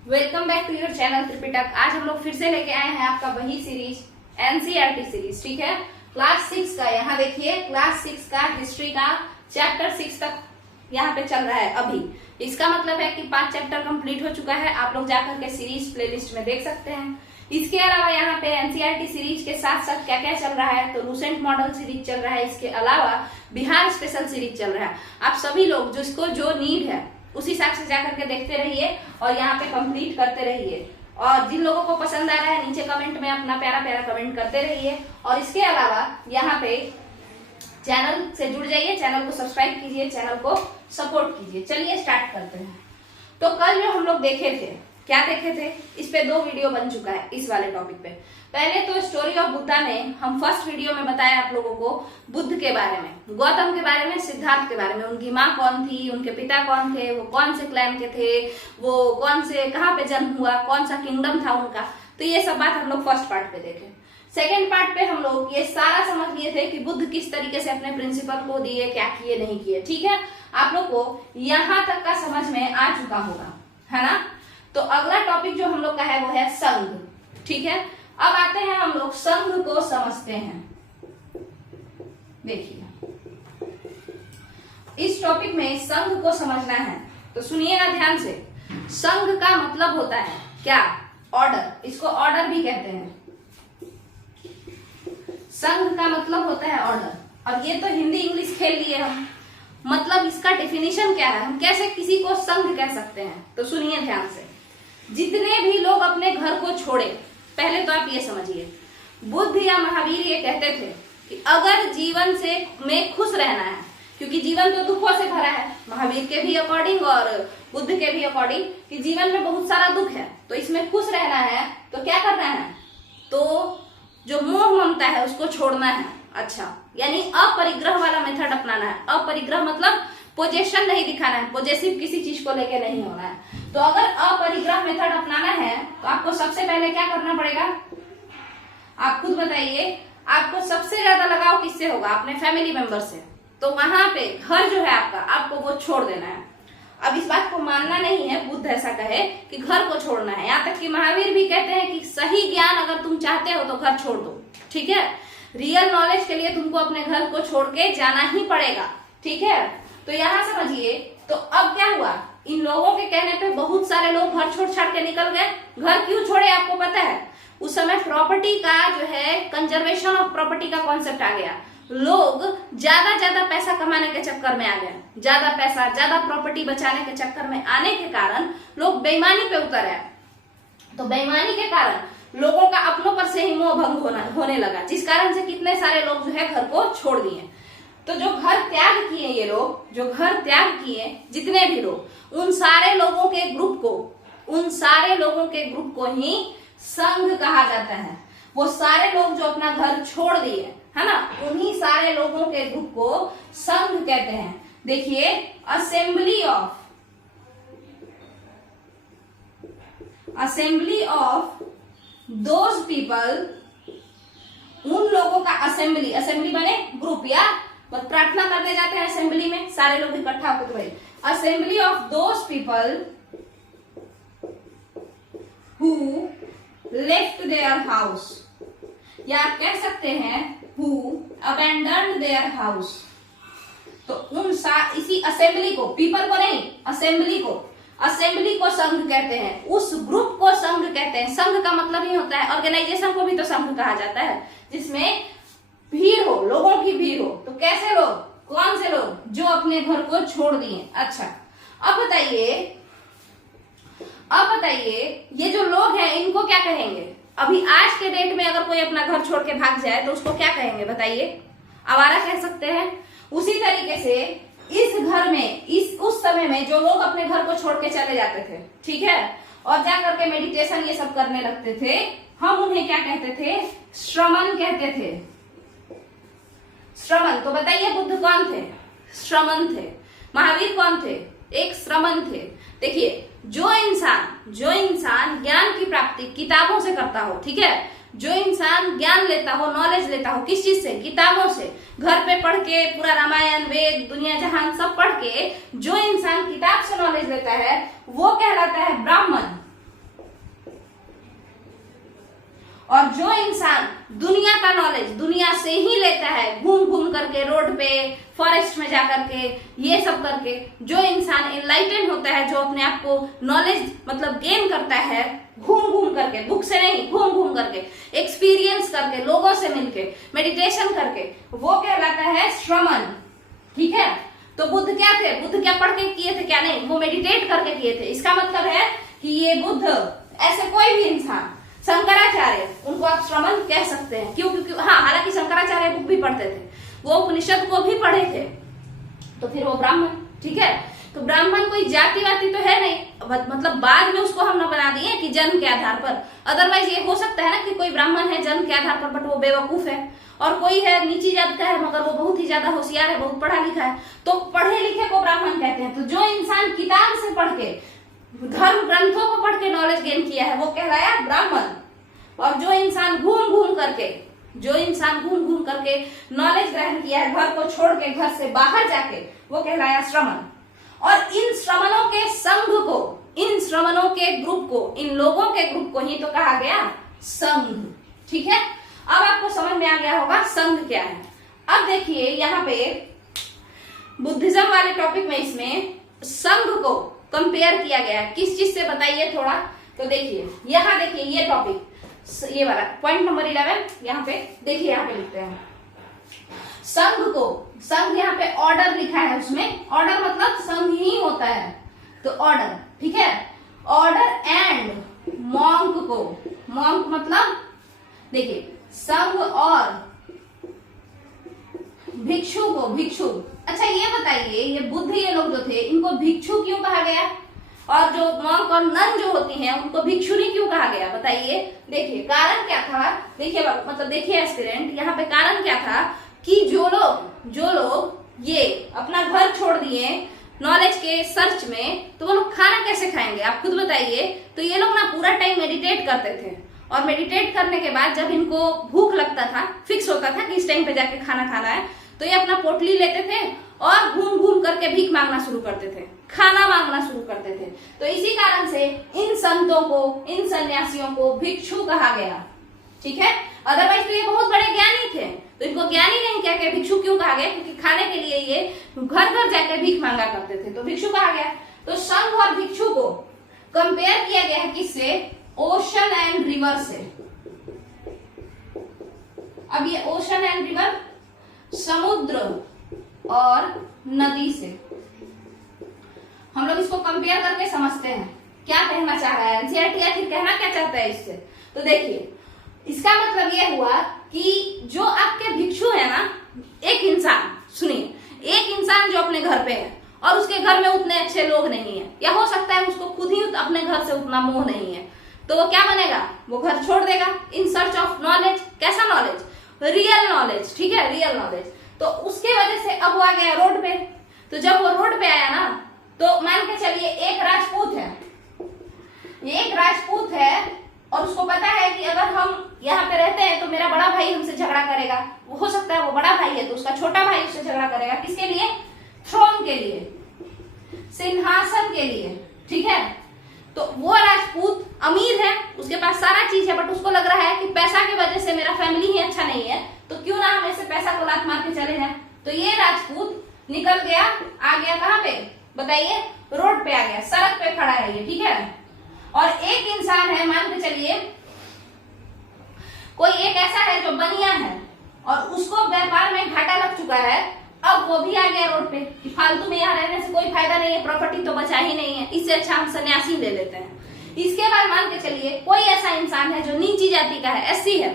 Welcome back to your channel Tripitaka. आज हम लोग फिर से लेके आए हैं आपका वही सीरीज एनसीईआरटी सीरीज, ठीक है। क्लास 6 का यहाँ देखिए, क्लास 6 का हिस्ट्री का चैप्टर 6 तक यहाँ पे चल रहा है अभी। इसका मतलब है कि 5 चैप्टर कंप्लीट हो चुका है। आप लोग जाकर के सीरीज प्लेलिस्ट में देख सकते हैं। इसके अलावा यहाँ पे एनसीईआरटी सीरीज के साथ साथ क्या क्या चल रहा है, तो लूसेंट मॉडल सीरीज चल रहा है। इसके अलावा बिहार स्पेशल सीरीज चल रहा है। आप सभी लोग जिसको जो नीड है उस हिसाब से जाकर के देखते रहिए और यहाँ पे कंप्लीट करते रहिए। और जिन लोगों को पसंद आ रहा है नीचे कमेंट में अपना प्यारा प्यारा कमेंट करते रहिए। और इसके अलावा यहाँ पे चैनल से जुड़ जाइए, चैनल को सब्सक्राइब कीजिए, चैनल को सपोर्ट कीजिए। चलिए स्टार्ट करते हैं। तो कल जो हम लोग देखे थे, क्या देखे थे, इस पे 2 वीडियो बन चुका है इस वाले टॉपिक पे। पहले तो स्टोरी ऑफ बुद्धा में हम फर्स्ट वीडियो में बताया आप लोगों को बुद्ध के बारे में, गौतम के बारे में, सिद्धार्थ के बारे में, उनकी माँ कौन थी, उनके पिता कौन थे, वो कौन से क्लैन के थे, वो कौन से कहाँ पे जन्म हुआ, कौन सा किंगडम था उनका। तो ये सब बात हम लोग फर्स्ट पार्ट पे देखे। सेकेंड पार्ट पे हम लोग ये सारा समझ लिए थे कि बुद्ध किस तरीके से अपने प्रिंसिपल को दिए, क्या किए नहीं किए, ठीक है। आप लोग को यहाँ तक का समझ में आ चुका होगा, है ना। तो अगला टॉपिक जो हम लोग का है वो है संघ, ठीक है। अब आते हैं हम लोग संघ को समझते हैं। देखिए इस टॉपिक में संघ को समझना है तो सुनिएगा ध्यान से। संघ का मतलब होता है क्या, ऑर्डर। इसको ऑर्डर भी कहते हैं। संघ का मतलब होता है ऑर्डर। और ये तो हिंदी इंग्लिश खेल लिए हम। मतलब इसका डेफिनेशन क्या है, हम कैसे किसी को संघ कह सकते हैं, तो सुनिए ध्यान से। जितने भी लोग अपने घर को छोड़े, पहले तो आप ये समझिए, बुद्ध या महावीर ये कहते थे कि अगर जीवन से में खुश रहना है, क्योंकि जीवन तो दुखों से भरा है, महावीर के भी अकॉर्डिंग और बुद्ध के भी अकॉर्डिंग, कि जीवन में बहुत सारा दुख है, तो इसमें खुश रहना है तो क्या करना है, तो जो मोह ममता है उसको छोड़ना है। अच्छा, यानी अपरिग्रह वाला मेथड अपनाना है। अपरिग्रह मतलब पोजेशन नहीं दिखाना है, पोजेसिव किसी चीज को लेके नहीं होना है। तो अगर अपरिग्रह मेथड अपनाना है तो आपको सबसे पहले क्या करना पड़ेगा, आप खुद बताइए। आपको सबसे ज्यादा लगाव किससे होगा, अपने फैमिली मेंबर से। तो वहां पे घर जो है आपका, आपको वो छोड़ देना है। अब इस बात को मानना नहीं है बुद्ध ऐसा कहे कि घर को छोड़ना है। यहाँ तक कि महावीर भी कहते हैं कि सही ज्ञान अगर तुम चाहते हो तो घर छोड़ दो, ठीक है। रियल नॉलेज के लिए तुमको अपने घर को छोड़ के जाना ही पड़ेगा, ठीक है। तो यहाँ समझिए, तो अब क्या हुआ, इन लोगों के कहने पे बहुत सारे लोग घर छोड़ छाड़ के निकल गए। घर क्यों छोड़े आपको पता है, उस समय प्रॉपर्टी का जो है कंजर्वेशन ऑफ प्रॉपर्टी का कॉन्सेप्ट आ गया। लोग ज्यादा पैसा कमाने के चक्कर में आ गए, ज्यादा पैसा ज्यादा प्रॉपर्टी बचाने के चक्कर में आने के कारण लोग बेईमानी पे उतर आए। तो बेईमानी के कारण लोगों का अपनों पर से ही मोह भंग होने लगा, जिस कारण से कितने सारे लोग जो है घर को छोड़ दिए। तो जो घर त्याग किए, ये लोग जो घर त्याग किए, जितने भी लोग, उन सारे लोगों के ग्रुप को ही संघ कहा जाता है। वो सारे लोग जो अपना घर छोड़ दिए, है ना, उन्हीं सारे लोगों के ग्रुप को संघ कहते हैं। देखिए, असेंबली ऑफ दोज पीपल, उन लोगों का असेंबली, असेंबली बने ग्रुप, या प्रार्थना करने जाते हैं असेंबली में, सारे लोग इकट्ठा होकर, भाई assembly of those people who left their house, या कह सकते हैं हु अबैंडन्ड देयर हाउस। तो उन इसी असेंबली को, पीपल को नहीं, असेंबली को संघ कहते हैं। उस ग्रुप को संघ कहते हैं। संघ का मतलब ही होता है, ऑर्गेनाइजेशन को भी तो संघ कहा जाता है, जिसमें भीड़ हो, लोगों की भीड़ हो। तो कैसे लोग, कौन से लोग, जो अपने घर को छोड़ दिए। अच्छा, अब बताइए ये जो लोग हैं इनको क्या कहेंगे। अभी आज के डेट में अगर कोई अपना घर छोड़ के भाग जाए तो उसको क्या कहेंगे बताइए, आवारा कह सकते हैं। उसी तरीके से इस घर में, उस समय में जो लोग अपने घर को छोड़ के चले जाते थे, ठीक है, और जाकर के मेडिटेशन ये सब करने लगते थे, हम उन्हें क्या कहते थे, श्रमण कहते थे। श्रमण। तो बताइए बुद्ध कौन थे, श्रमण थे। महावीर कौन थे, एक श्रमण थे। देखिए, जो इंसान ज्ञान की प्राप्ति किताबों से करता हो, ठीक है, जो इंसान ज्ञान लेता हो, नॉलेज लेता हो, किस चीज से, किताबों से, घर पे पढ़ के पूरा रामायण वेद दुनिया जहान सब पढ़ के जो इंसान किताब से नॉलेज लेता है वो कहलाता है ब्राह्मण। नॉलेज दुनिया से ही लेता है, घूम घूम करके, रोड पे, फॉरेस्ट में जा करके, ये सब करके। जो इंसान एनलाइटन होता है, जो अपने आप को नॉलेज मतलब गेन करता है घूम घूम करके, बुक से नहीं, घूम घूम करके, एक्सपीरियंस करके, लोगों से मिलके, मेडिटेशन करके, वो कहलाता है श्रमण। ठीक है, तो बुद्ध क्या थे? बुद्ध क्या पढ़ के किए थे? क्या नहीं, वो मेडिटेट करके किए थे। इसका मतलब है कि ये बुद्ध, ऐसे कोई भी इंसान, शंकराचार्य, उनको आप श्रमण कह सकते हैं। क्यों? क्योंकि हाँ, हालांकि शंकराचार्य बुक भी पढ़ते थे, वो उपनिषद को भी पढ़े थे, तो फिर वो ब्राह्मण। ठीक है, तो ब्राह्मण कोई जाति वाति तो है नहीं, मतलब बाद में उसको हम न बना दिए कि जन्म के आधार पर। अदरवाइज ये हो सकता है ना कि कोई ब्राह्मण है जन्म के आधार पर, बट वो बेवकूफ है, और कोई है नीची जात का है मगर वो बहुत ही ज्यादा होशियार है, बहुत पढ़ा लिखा है, तो पढ़े लिखे को ब्राह्मण कहते हैं। तो जो इंसान किताब से पढ़ के, धर्म ग्रंथों को पढ़ के नॉलेज गेन किया है, वो कहलाया ब्राह्मण। और जो इंसान घूम घूम करके नॉलेज ग्रहण किया है, घर को छोड़ के, घर से बाहर जाके, वो कहलाया श्रमण। और इन श्रमणों के संघ को, इन श्रमणों के ग्रुप को, इन लोगों के ग्रुप को ही तो कहा गया संघ। ठीक है, अब आपको समझ में आ गया होगा संघ क्या है। अब देखिए यहाँ पे बुद्धिज्म वाले टॉपिक में इसमें संघ को कंपेयर किया गया है, किस चीज से बताइए थोड़ा। तो देखिए यहाँ, देखिए ये टॉपिक, ये वाला पॉइंट नंबर 11, यहाँ पे देखिए, यहाँ पे लिखते हैं संघ को। संघ यहाँ पे ऑर्डर लिखा है, उसमें ऑर्डर मतलब संघ ही होता है, तो ऑर्डर। ठीक है, ऑर्डर एंड मॉन्क को, मॉन्क मतलब देखिए संघ और भिक्षु को, भिक्षु। अच्छा ये बताइए, ये बुद्ध ये लोग जो थे, इनको भिक्षु क्यों कहा गया? और जो मॉन्क और नन जो होती हैं, उनको भिक्षुणी क्यों कहा गया? बताइए। देखिए कारण क्या था, देखिए मतलब देखिए एस्पिरेंट, यहाँ पे कारण क्या था कि जो लोग ये अपना घर छोड़ दिए नॉलेज के सर्च में, तो वो लोग खाना कैसे खाएंगे? आप खुद बताइए। तो ये लोग ना पूरा टाइम मेडिटेट करते थे, और मेडिटेट करने के बाद जब इनको भूख लगता था, फिक्स होता था कि इस टाइम पे जाके खाना खाना है, तो ये अपना पोटली लेते थे और घूम घूम करके भीख मांगना शुरू करते थे, खाना मांगना शुरू करते थे। तो इसी कारण से इन संतों को, इन सन्यासियों को भिक्षु कहा गया। ठीक है, अदरवाइज तो ये बहुत बड़े ज्ञानी थे, तो इनको ज्ञानी नहीं कह के भिक्षु क्यों कहा गया? क्योंकि खाने के लिए ये घर घर जाके भीख मांगा करते थे, तो भिक्षु कहा गया। तो संघ और भिक्षु को कंपेयर किया गया है किससे? ओशन एंड रिवर से। अब ये ओशन एंड रिवर, समुद्र और नदी से हम लोग इसको कंपेयर करके समझते हैं क्या कहना चाह रहा है एनसीईआरटी, आखिर कहना क्या चाहता है इससे। तो देखिए इसका मतलब ये हुआ कि जो आपके भिक्षु है ना, एक इंसान, सुनिए, एक इंसान जो अपने घर पे है और उसके घर में उतने अच्छे लोग नहीं है, या हो सकता है उसको खुद ही अपने घर से उतना मोह नहीं है, तो वो क्या बनेगा? वो घर छोड़ देगा इन सर्च ऑफ नॉलेज। कैसा नॉलेज? Real knowledge. ठीक है, रियल नॉलेज। तो उसके वजह से अब वो आ गया रोड पे। तो जब वो रोड पे आया ना, तो मान के चलिए एक राजपूत है, एक राजपूत है, और उसको पता है कि अगर हम यहाँ पे रहते हैं तो मेरा बड़ा भाई हमसे झगड़ा करेगा। वो हो सकता है वो बड़ा भाई है तो उसका छोटा भाई उससे झगड़ा करेगा। किसके लिए? थ्रोन के लिए, सिंहासन के लिए। ठीक है, तो वो राजपूत अमीर है, उसके पास सारा चीज है, बट उसको लग रहा है कि पैसा की वजह से मेरा फैमिली ही अच्छा नहीं है, तो क्यों ना हम ऐसे पैसा को लात मार के चले जाएं। तो ये राजपूत निकल गया, आ गया कहाँ पे? बताइए, रोड पे आ गया, सड़क पे खड़ा है ये। ठीक है, और एक इंसान है, मान के चलिए कोई एक ऐसा है जो बनिया है और उसको व्यापार में घाटा लग चुका है, अब वो भी आ गया रोड पे कि फालतू में यहाँ रहने से कोई फायदा नहीं है, प्रॉपर्टी तो बचा ही नहीं है, इससे अच्छा हम सन्यासी ले लेते हैं। इसके बाद मान के चलिए कोई ऐसा इंसान है जो नीची जाति का है, एससी है,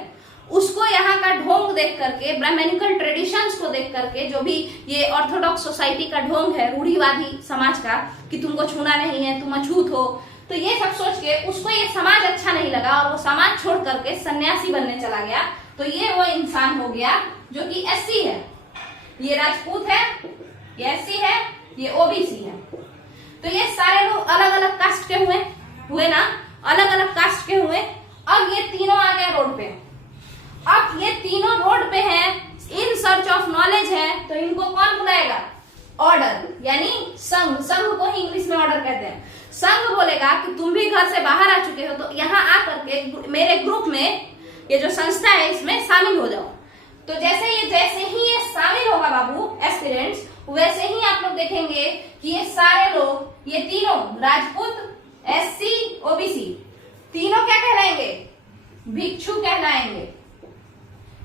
उसको यहाँ का ढोंग देख करके, ब्राह्मणिकल ट्रेडिशंस को देख करके, जो भी ये ऑर्थोडॉक्स सोसाइटी का ढोंग है, रूढ़िवादी समाज का, कि तुमको छूना नहीं है, तुम अछूत हो, तो ये सब सोच के उसको ये समाज अच्छा नहीं लगा और वो समाज छोड़ करके सन्यासी बनने चला गया। तो ये वो इंसान हो गया जो कि एससी है, ये राजपूत है, ये एससी है, ये ओबीसी है। तो ये सारे लोग अलग अलग कास्ट के हुए ना, अलग अलग कास्ट के हुए। अब ये तीनों आ गए रोड पे। अब ये तीनों रोड पे हैं, इन सर्च ऑफ नॉलेज है, तो इनको कौन बुलाएगा? ऑर्डर, यानी संघ। संघ को ही इंग्लिश में ऑर्डर कहते हैं। संघ बोलेगा कि तुम भी घर से बाहर आ चुके हो, तो यहाँ आकर के मेरे ग्रुप में, ये जो संस्था है इसमें शामिल हो जाओ। तो जैसे ही ये शामिल होगा बाबू एस्पिरेंट्स, वैसे ही आप लोग देखेंगे कि ये सारे लोग, ये तीनों राजपूत, एससी, ओबीसी, तीनों क्या कहलाएंगे? भिक्षु कहलाएंगे।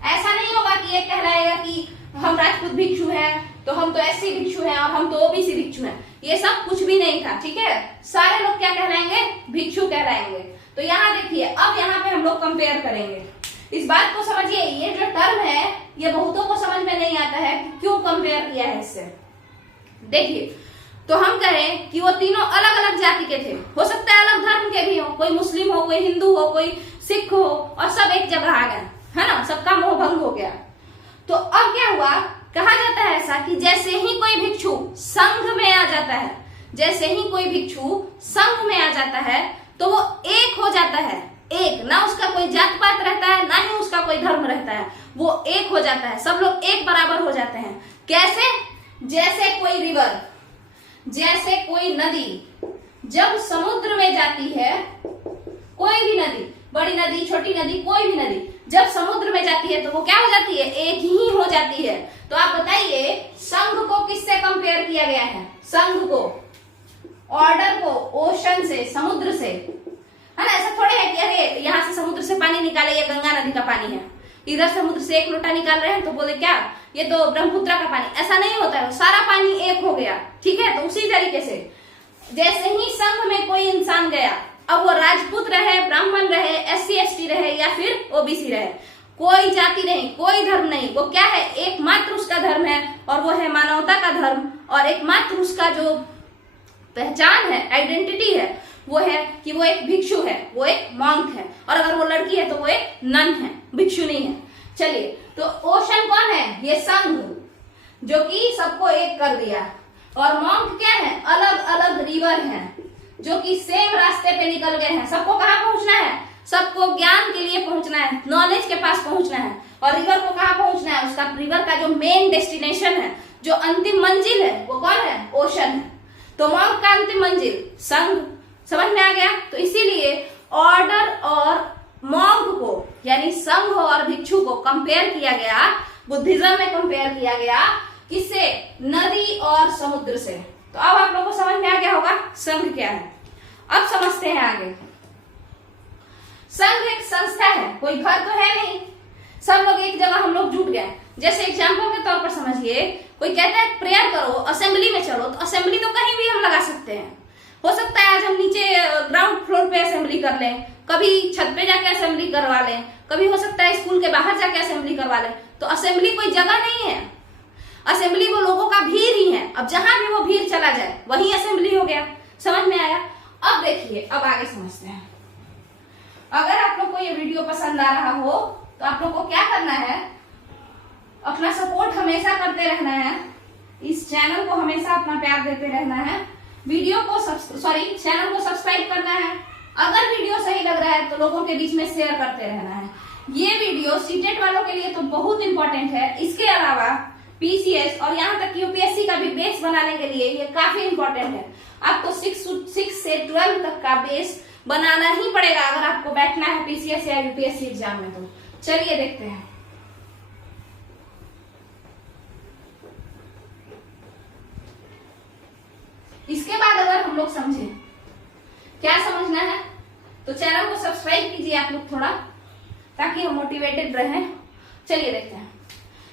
ऐसा नहीं होगा कि ये कहलाएगा कि हम राजपूत भिक्षु हैं तो हम तो एससी भिक्षु हैं और हम तो ओबीसी भिक्षु हैं। ये सब कुछ भी नहीं था, ठीक है। सारे लोग क्या कहलाएंगे? भिक्षु कहलाएंगे। तो यहाँ देखिए, अब यहाँ पे हम लोग कंपेयर करेंगे। इस बात को समझिए, ये जो टर्म है ये बहुतों को समझ में नहीं आता है कि क्यों कंपेयर किया है इससे। देखिए, तो हम कहें कि वो तीनों अलग अलग जाति के थे, हो सकता है अलग धर्म के भी हो, कोई मुस्लिम हो, कोई हिंदू हो, कोई सिख हो, और सब एक जगह आ गए, है ना, सबका मोह भंग हो गया। तो अब क्या हुआ? कहा जाता है ऐसा कि जैसे ही कोई भिक्षु संघ में आ जाता है, जैसे ही कोई भिक्षु संघ में आ जाता है तो वो एक हो जाता है। एक, ना उसका कोई जात पात रहता है, ना ही उसका कोई धर्म रहता है, वो एक हो जाता है। सब लोग एक बराबर हो जाते हैं। कैसे? जैसे कोई रिवर, जैसे कोई नदी जब समुद्र में जाती है, कोई भी नदी, बड़ी नदी, छोटी नदी, कोई भी नदी जब समुद्र में जाती है तो वो क्या हो जाती है? एक ही हो जाती है। तो आप बताइए, संघ को किससे कंपेयर किया गया है? संघ को, ऑर्डर को ओशन से, समुद्र से, है ना। ऐसा थोड़े है कि अरे यहाँ से समुद्र से पानी निकाले, ये गंगा नदी का पानी है, इधर समुद्र से एक लोटा निकाल रहे हैं तो बोले क्या ये तो ब्रह्मपुत्र का पानी। ऐसा नहीं होता है, सारा पानी एक हो गया, ठीक है। तो उसी तरीके से जैसे ही संघ में कोई इंसान गया, अब वो राजपूत रहे, ब्राह्मण रहे, एससी एसटी रहे या फिर ओबीसी रहे, कोई जाति नहीं, कोई धर्म नहीं, वो क्या है? एकमात्र उसका धर्म है और वो है मानवता का धर्म। और एकमात्र उसका जो पहचान है, आइडेंटिटी है, वो है कि वो एक भिक्षु है, वो एक मॉन्क है, और अगर वो लड़की है तो वो एक नन है, भिक्षु नहीं है। चलिए, तो ओशन कौन है? ये संघ, जो कि सबको एक कर दिया। और मॉन्क क्या है? अलग अलग रिवर हैं जो कि सेम रास्ते पे निकल गए हैं। सबको कहाँ पहुंचना है? सबको ज्ञान के लिए पहुंचना है, नॉलेज के पास पहुंचना है। और रिवर को कहाँ पहुंचना है? उसका रिवर का जो मेन डेस्टिनेशन है, जो अंतिम मंजिल है, वो कौन है? ओशन है। तो मॉन्क का अंतिम मंजिल संघ। समझ में आ गया? तो इसीलिए ऑर्डर और मॉन्क को, यानी संघ और भिक्षु को कंपेयर किया गया, बुद्धिज्म में कंपेयर किया गया, किससे? नदी और समुद्र से। तो अब आप लोगों को समझ में आ गया होगा संघ क्या है। अब समझते हैं आगे। संघ एक संस्था है, कोई घर तो है नहीं, सब लोग एक जगह हम लोग जुट गए। जैसे एग्जाम्पल के तौर पर समझिए, कोई कहता है प्रेयर करो, असेंबली में चलो, तो असेंबली तो कहीं भी हम लगा सकते हैं। हो सकता है आज हम नीचे ग्राउंड फ्लोर पे असेंबली कर लें, कभी छत पे जाके असेंबली करवा लें, कभी हो सकता है स्कूल के बाहर जाके असेंबली करवा लें। तो असेंबली कोई जगह नहीं है, असेंबली वो लोगों का भीड़ ही है। अब जहां भी वो भीड़ चला जाए वही असेंबली हो गया। समझ में आया? अब देखिए, अब आगे समझते हैं। अगर आप लोग को ये वीडियो पसंद आ रहा हो तो आप लोग को क्या करना है? अपना सपोर्ट हमेशा करते रहना है, इस चैनल को हमेशा अपना प्यार देते रहना है, वीडियो को चैनल को सब्सक्राइब करना है। अगर वीडियो सही लग रहा है तो लोगों के बीच में शेयर करते रहना है। ये वीडियो सीटेट वालों के लिए तो बहुत इंपॉर्टेंट है, इसके अलावा पीसीएस और यहाँ तक यूपीएससी का भी बेस बनाने के लिए ये काफी इंपॉर्टेंट है। आपको 6 से 12 तक का बेस बनाना ही पड़ेगा अगर आपको बैठना है पीसीएस या यूपीएससी एग्जाम में। तो चलिए देखते हैं। इसके बाद अगर हम लोग समझे क्या समझना है तो चैनल को सब्सक्राइब कीजिए आप लोग थोड़ा, ताकि हम मोटिवेटेड रहें। चलिए देखते हैं।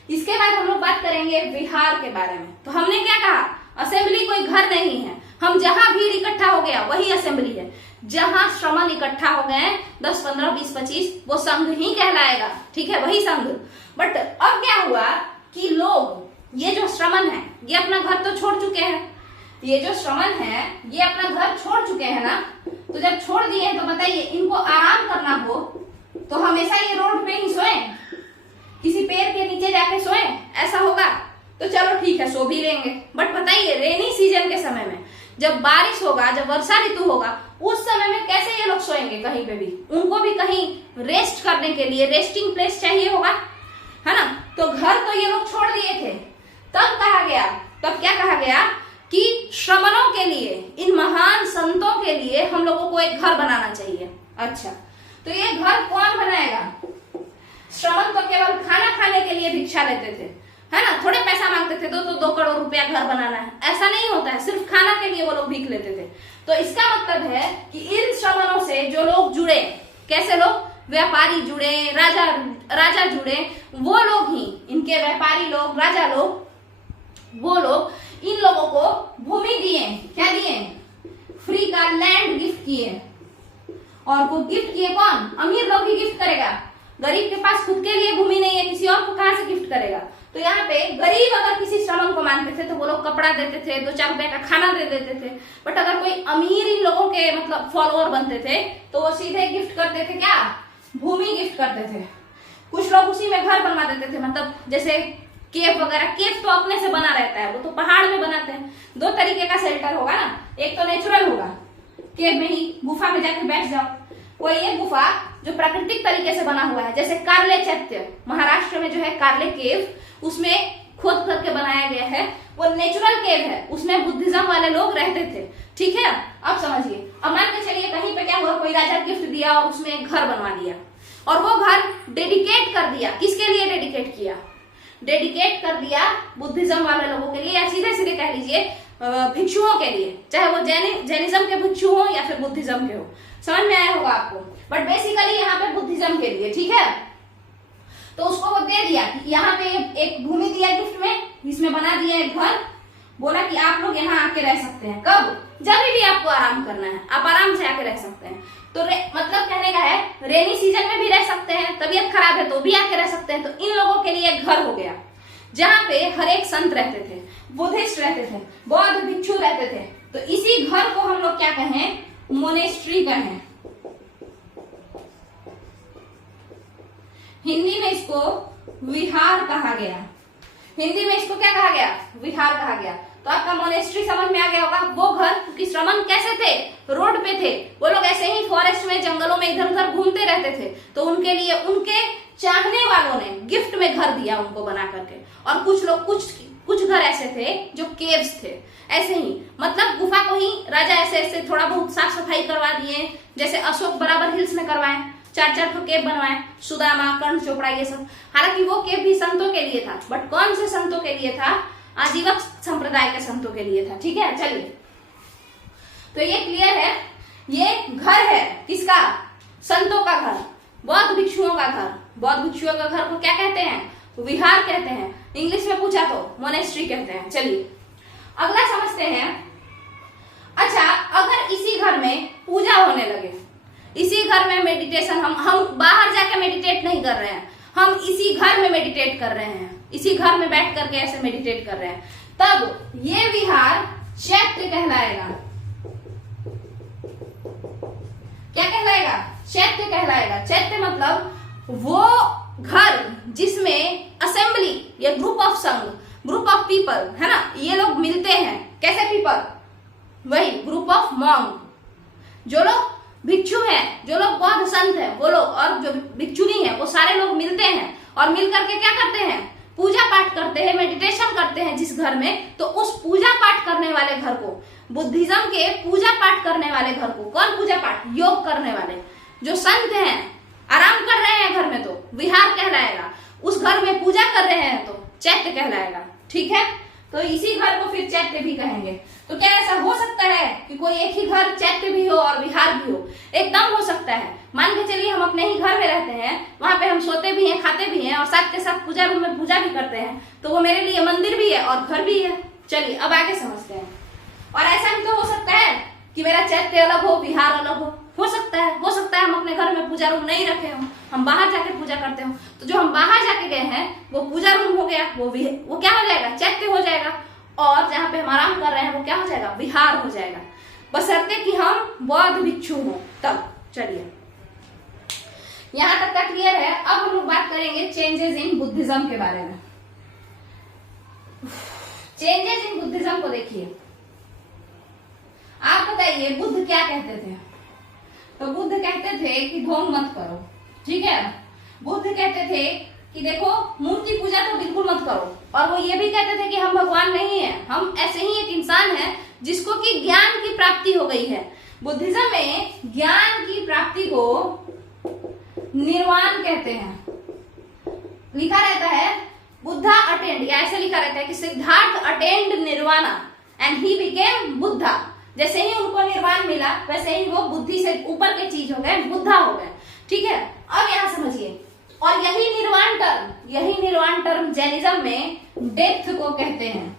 इसके बाद हम लोग बात करेंगे बिहार के बारे में। तो हमने क्या कहा? असेंबली कोई घर नहीं है, हम जहां भीड़ इकट्ठा हो गया वही असेंबली है। जहां श्रमण इकट्ठा हो गए 10, 15, 20, 25, वो संघ ही कहलाएगा, ठीक है, वही संघ। बट अब क्या हुआ कि लोग, ये जो श्रमण है, ये अपना घर तो छोड़ चुके हैं, ये जो श्रमण है ये अपना घर छोड़ चुके हैं ना। तो जब छोड़ दिए हैं तो बताइए, इनको आराम करना हो तो हमेशा ये रोड पे ही सोए, किसी पेड़ के नीचे जाके सोए, ऐसा होगा? तो चलो ठीक है, सो भी लेंगे। बट बताइए, रेनी सीजन के समय में जब बारिश होगा, जब वर्षा ऋतु होगा, उस समय में कैसे ये लोग सोएंगे? कहीं पे भी उनको भी कहीं रेस्ट करने के लिए रेस्टिंग प्लेस चाहिए होगा, है ना। तो घर तो ये लोग छोड़ दिए थे। तब कहा गया, तब क्या कहा गया कि श्रमणों के लिए, इन महान संतों के लिए हम लोगों को एक घर बनाना चाहिए। अच्छा, तो ये घर कौन बनाएगा? श्रमण तो केवल खाना खाने के लिए भिक्षा लेते थे, है ना, थोड़े पैसा मांगते थे, 2 करोड़ रुपया घर बनाना है, ऐसा नहीं होता है, सिर्फ खाना के लिए वो लोग भीख लेते थे। तो इसका मतलब है कि इन श्रमणों से जो लोग जुड़े, कैसे लोग, व्यापारी जुड़े, राजा जुड़े, वो लोग ही, इनके व्यापारी लोग, राजा लोग, वो लोग इन लोगों को भूमि दिए, क्या दिए, फ्री का लैंड गिफ्ट किए। और वो गिफ्ट किए कौन, अमीर लोग ही गिफ्ट करेगा, गरीब के पास खुद के लिए भूमि नहीं है, किसी और को कहां से गिफ्ट करेगा। तो यहाँ पे गरीब अगर किसी श्रमण को मानते थे तो वो लोग कपड़ा देते थे, 2-4 रुपए का खाना दे देते थे। बट अगर कोई अमीर इन लोगों के मतलब फॉलोअर बनते थे तो वो सीधे गिफ्ट करते थे, क्या, भूमि गिफ्ट करते थे। कुछ लोग उसी में घर बनवा देते थे, मतलब जैसे केव वगैरह, केव तो अपने से बना रहता है, वो तो पहाड़ में बनाते हैं। 2 तरीके का शेल्टर होगा ना, एक तो नेचुरल होगा, केव में ही गुफा में जाके बैठ जाओ, कोई एक गुफा जो प्राकृतिक तरीके से बना हुआ है, जैसे कार्ले चैत्य महाराष्ट्र में जो है कार्ले केव, उसमें खोद करके बनाया गया है, वो नेचुरल केव है, उसमें बुद्धिज्म वाले लोग रहते थे। ठीक है, अब समझिए। अब मान के चलिए कहीं पे क्या हुआ, कोई राजा गिफ्ट दिया और उसमें एक घर बनवा दिया, और वो घर डेडिकेट कर दिया, किसके लिए डेडिकेट किया, डेडिकेट कर दिया बुद्धिज्म वाले लोगों के लिए, या सीधे सीधे कह लीजिए भिक्षुओं के लिए, चाहे वो जैनिज्म के भिक्षु हो या फिर बुद्धिज्म के हो। समझ में आया होगा आपको, बट बेसिकली यहाँ पे बुद्धिज्म के लिए। ठीक है, तो उसको वो दे दिया कि यहाँ पे एक भूमि दिया गिफ्ट में, इसमें बना दिया एक घर, बोला कि आप लोग यहाँ आके रह सकते हैं, कब, जब भी आपको आराम करना है आप आराम से आके रह सकते हैं। तो मतलब कहने का है रेनी सीजन में भी रह सकते हैं, तबीयत खराब है तो भी आके रह सकते हैं। तो इन लोगों के लिए घर हो गया जहाँ पे हर एक संत रहते थे, बुद्धिस्ट रहते थे, बौद्ध भिक्षु रहते थे। तो इसी घर को हम लोग क्या कहें, मोनेस्ट्री कहें। हिंदी में इसको विहार कहा गया, हिंदी में इसको क्या कहा गया, विहार कहा गया। तो आपका मोनेस्ट्री समझ में आ गया होगा। वो घर, क्योंकि श्रमण कैसे थे, रोड पे थे, वो लोग ऐसे ही फॉरेस्ट में, जंगलों में इधर उधर घूमते रहते थे, तो उनके लिए उनके चाहने वालों ने गिफ्ट में घर दिया उनको बना करके। और कुछ लोग, कुछ घर ऐसे थे जो केव्स थे, ऐसे ही मतलब गुफा को ही राजा ऐसे ऐसे थोड़ा बहुत साफ सफाई करवा दिए, जैसे अशोक बराबर हिल्स में करवाए, 4-4 ठो केव बनवाए, सुदामा, कर्ण चोपड़ा, ये सब। हालांकि वो केव भी संतों के लिए था, बट कौन से संतों के लिए था, आजीवक संप्रदाय के संतों के लिए था। ठीक है, चलिए, तो ये क्लियर है, ये घर है किसका, संतों का घर, बौद्ध भिक्षुओं का घर। बौद्ध भिक्षुओं का घर को क्या कहते हैं, विहार कहते हैं, इंग्लिश में पूछा तो मोनेस्ट्री कहते हैं। चलिए अगला समझते हैं। अच्छा, अगर इसी घर में पूजा होने लगे, इसी घर में मेडिटेशन, हम बाहर जाके मेडिटेट नहीं कर रहे हैं, हम इसी घर में मेडिटेट कर रहे हैं, इसी घर में बैठ करके ऐसे मेडिटेट कर रहे हैं, तब ये विहार चैत्य कहलाएगा। क्या कहलाएगा, चैत्य कहलाएगा। चैत्य मतलब वो घर जिसमें असेंबली या ग्रुप ऑफ संघ, ग्रुप ऑफ पीपल, है ना, ये लोग मिलते हैं। कैसे पीपल, वही ग्रुप ऑफ मॉन्क, जो लोग भिक्षु हैं, जो लोग बौद्ध संत हैं वो लोग, और जो भिक्षु नहीं है वो सारे लोग मिलते हैं, और मिल करके क्या करते हैं, पूजा पाठ करते हैं, मेडिटेशन करते हैं जिस घर में। तो उस पूजा पाठ करने वाले घर को, बुद्धिज्म के पूजा पाठ करने वाले घर को, कौन पूजा पाठ, योग करने वाले जो संत हैं, आराम कर रहे हैं घर में, तो विहार कहलाएगा। उस घर में पूजा कर रहे हैं तो चैत्य कहलाएगा। ठीक है, तो इसी घर को फिर चैत्य भी कहेंगे। तो क्या ऐसा हो सकता है कि कोई एक ही घर चैत्य भी हो और विहार भी हो? एकदम हो सकता है। मान के चलिए हम अपने ही घर में रहते हैं, वहां पे हम सोते भी हैं, खाते भी हैं, और साथ के साथ पूजा रूम में पूजा भी करते हैं, तो वो मेरे लिए मंदिर भी है और घर भी है। चलिए अब आगे समझते हैं। और ऐसा भी तो हो सकता है कि मेरा चैत्य अलग हो, विहार अलग हो सकता है। हो सकता है हम अपने घर में पूजा रूम नहीं रखे हो, हम बाहर जाके पूजा करते हो, तो जो हम बाहर जाके गए हैं वो पूजा रूम हो गया, वो क्या हो जाएगा, चैत्य हो जाएगा। और जहाँ पे हम आराम कर रहे हैं वो क्या हो जाएगा, विहार हो जाएगा, बशर्ते कि हम बौद्ध भिक्षु हो तब। चलिए यहाँ तक का क्लियर है। अब हम लोग बात करेंगे चेंजेस इन बुद्धिज्म के बारे में। चेंजेस इन बुद्धिज्म को देखिए, आप बताइए बुद्ध क्या कहते थे? तो बुद्ध कहते थे कि ढोंग मत करो, ठीक है। बुद्ध कहते थे कि देखो मूर्ति पूजा तो बिल्कुल मत करो, और वो ये भी कहते थे कि हम भगवान नहीं है, हम ऐसे ही एक इंसान है जिसको कि ज्ञान की प्राप्ति हो गई है। बुद्धिज्म में ज्ञान की प्राप्ति को निर्वाण कहते हैं। लिखा रहता है बुद्धा अटेंड, या ऐसे लिखा रहता है कि Siddhartha attend nirvana and he became Buddha. जैसे ही उनको निर्वाण मिला वैसे ही वो बुद्धि से ऊपर के चीज हो गए, बुद्धा हो गए। ठीक है, अब यहां समझिए, और यही निर्वाण टर्म जैनिज्म में डेथ को कहते हैं।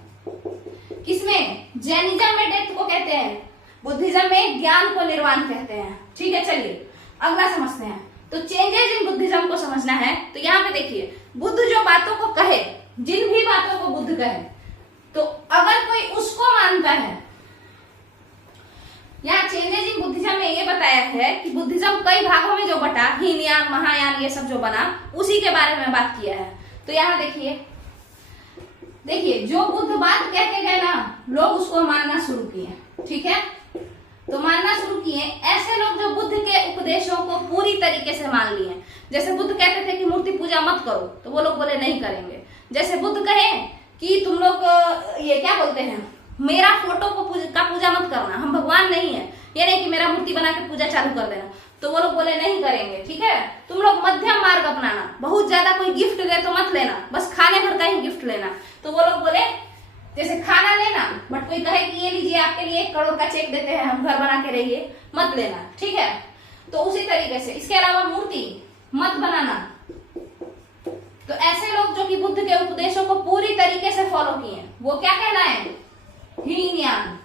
किसमें? जैनिज्म में डेथ को कहते हैं, बुद्धिज्म में ज्ञान को निर्वाण कहते हैं। ठीक है, चलिए अगला समझते हैं। तो चेंजेस इन बुद्धिज्म को समझना है तो यहाँ पे देखिए, बुद्ध जो बातों को कहे, जिन भी बातों को बुद्ध कहे, तो अगर कोई उसको मानता है, यहाँ चेंजेस इन बुद्धिज्म में ये बताया है कि बुद्धिज्म कई भागों में जो बटा, हीनयान, महायान, ये सब जो बना, उसी के बारे में बात किया है। तो यहाँ देखिए जो बुद्ध बात कह के गए ना, लोग उसको मानना शुरू किए। ठीक है, तो मानना शुरू किए ऐसे लोग जो बुद्ध के उपदेशों को पूरी तरीके से मान लिए। जैसे बुद्ध कहते थे कि मूर्ति पूजा मत करो, तो वो लोग बोले नहीं करेंगे। जैसे बुद्ध कहे कि तुम लोग ये क्या बोलते हैं, मेरा फोटो को का पूजा मत करना, हम भगवान नहीं है, ये नहीं कि मेरा मूर्ति बना के पूजा चालू कर देना, तो वो लोग बोले नहीं करेंगे। ठीक है, तुम लोग मध्यम मार्ग अपनाना, बहुत ज्यादा कोई गिफ्ट दे तो मत लेना, बस खाने भर का ही गिफ्ट लेना। तो वो लोग बोले जैसे खाना लेना, बट कोई कहे कि ये लीजिए आपके लिए 1 करोड़ का चेक देते हैं, हम घर बना के रहिए, मत लेना। ठीक है, तो उसी तरीके से इसके अलावा मूर्ति मत बनाना। तो ऐसे लोग जो कि बुद्ध के उपदेशों को पूरी तरीके से फॉलो किए, वो क्या कहलाए? हीनयान।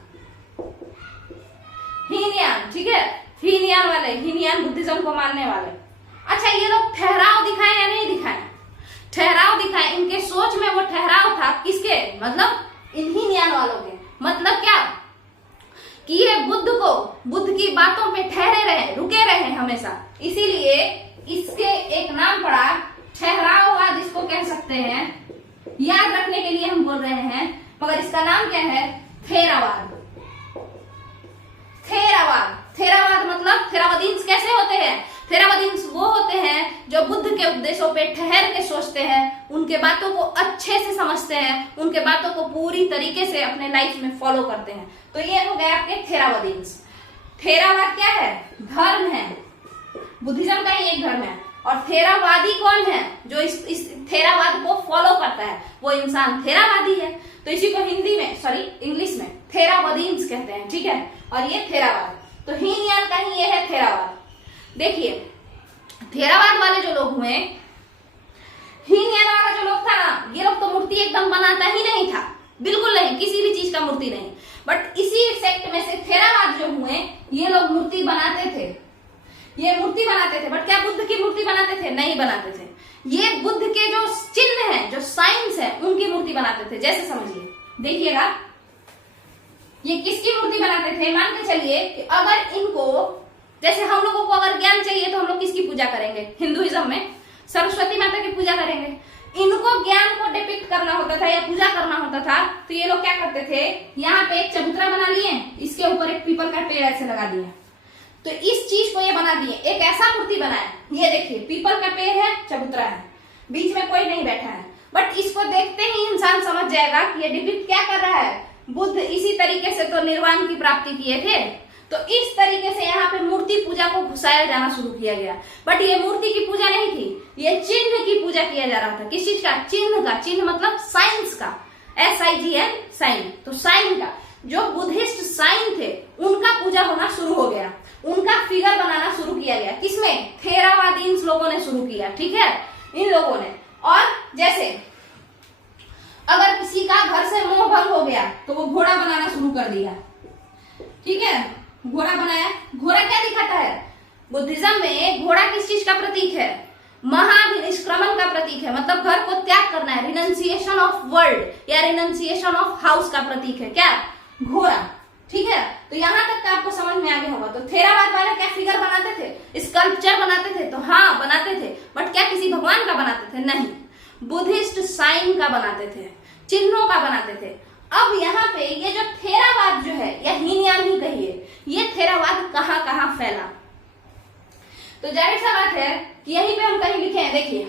ठीक है, हीनयान वाले, हीनयान बुद्धिज्म को मानने वाले। अच्छा, ये लोग ठहराव दिखाए या नहीं दिखाए? ठहराव दिखाए। इनके सोच में वो ठहराव था, किसके? मतलब इन हीनयान वालों के। मतलब क्या कि ये बुद्ध की बातों पे ठहरे रहे, रुके रहे हमेशा, इसीलिए इसके एक नाम पड़ा ठहराववाद, इसको कह सकते हैं। याद रखने के लिए हम बोल रहे हैं, मगर इसका नाम क्या है? थेरावाद। थेरावाद मतलब थेरावादीन्स कैसे होते हैं? थेरावादीन्स वो होते हैं जो बुद्ध के उपदेशों पे ठहर के सोचते हैं, उनके बातों को अच्छे से समझते हैं, उनके बातों को पूरी तरीके से अपने लाइफ में फॉलो करते हैं। तो ये हो गए आपके थेरावादीन्स। थेरावाद क्या है? धर्म है, बुद्धिज्म का ही एक धर्म है। और थेरावादी कौन है? जो इस थेरावाद को फॉलो करता है, वो इंसान थेरावादी है। तो इसी को हिंदी में, इंग्लिश में थेरावादीन्स कहते हैं। ठीक है, और ये थेरावाद, तो हीनयान का ही ये है थेरावाद। देखिए, थेरावाद वाले जो लोग हुए, हीनयान वाला जो लोग था ना, ये लोग तो मूर्ति एकदम बनाता ही नहीं था, बिल्कुल नहीं, किसी भी चीज का मूर्ति नहीं। बट इसी सेक्ट में से थेरावाद जो हुए, ये लोग मूर्ति बनाते थे, बट क्या बुद्ध की मूर्ति बनाते थे? नहीं बनाते थे। ये बुद्ध के जो चिन्ह हैं, जो साइंस है, उनकी मूर्ति बनाते थे। जैसे समझिए, देखिएगा, ये किसकी मूर्ति बनाते थे? मान के चलिए कि अगर इनको, जैसे हम लोगों को अगर ज्ञान चाहिए तो हम लोग किसकी पूजा करेंगे? हिंदुइज्म में सरस्वती माता की पूजा करेंगे। इनको ज्ञान को डिपिक्ट करना होता था या पूजा करना होता था, तो ये लोग क्या करते थे? यहाँ पे एक चबूतरा बना लिए, इसके ऊपर एक पीपल का पेड़ ऐसे लगा दिए, तो इस चीज को ये बना दिए, एक ऐसा मूर्ति बनाया। ये देखिए, पीपल का पेड़ है, चबूतरा है, बीच में कोई नहीं बैठा है, बट इसको देखते ही इंसान समझ जाएगा कि ये डिपिक्ट क्या कर रहा है? बुद्ध इसी तरीके से तो निर्वाण की प्राप्ति किए थे। तो इस तरीके से यहाँ पे मूर्ति पूजा को घुसाया जाना शुरू किया गया। बट ये मूर्ति की पूजा नहीं थी, ये चिन्ह की पूजा किया जा रहा था। किस चीज का? चिन्ह का। चिन्ह मतलब साइंस का, SIGN, साइन। तो साइन का, जो बुद्धिस्ट साइन थे, उनका पूजा होना शुरू हो गया, उनका फिगर बनाना शुरू किया गया। किसमें? थेरावादी लोगों ने शुरू किया। ठीक है, इन लोगों ने। और जैसे अगर किसी का घर से मोह भंग हो गया तो वो घोड़ा बनाना शुरू कर दिया। ठीक है, घोड़ा बनाया। घोड़ा क्या दिखाता है? बुद्धिज्म में घोड़ा किस चीज का प्रतीक है? महाविनिष्क्रमण का प्रतीक है, मतलब घर को त्याग करना है, रिनंसिएशन ऑफ वर्ल्ड या रिनंसिएशन ऑफ हाउस का प्रतीक है क्या? घोड़ा। ठीक है, तो यहाँ तक आपको समझ में आ गया होगा। तो थेरावाद वाले क्या फिगर बनाते थे? स्कल्पचर बनाते थे? तो हाँ, बनाते थे, बट क्या किसी भगवान का बनाते थे? नहीं, बुद्धिस्ट साइन का बनाते थे, चिन्हों का बनाते थे। अब यहाँ पे ये जो थेरावाद जो है, या हीनयान ही कहिए, ये थेरावाद कहाँ कहाँ फैला? तो जाहिर सा बात है कि यहीं पे हम कहीं लिखे हैं, देखिए,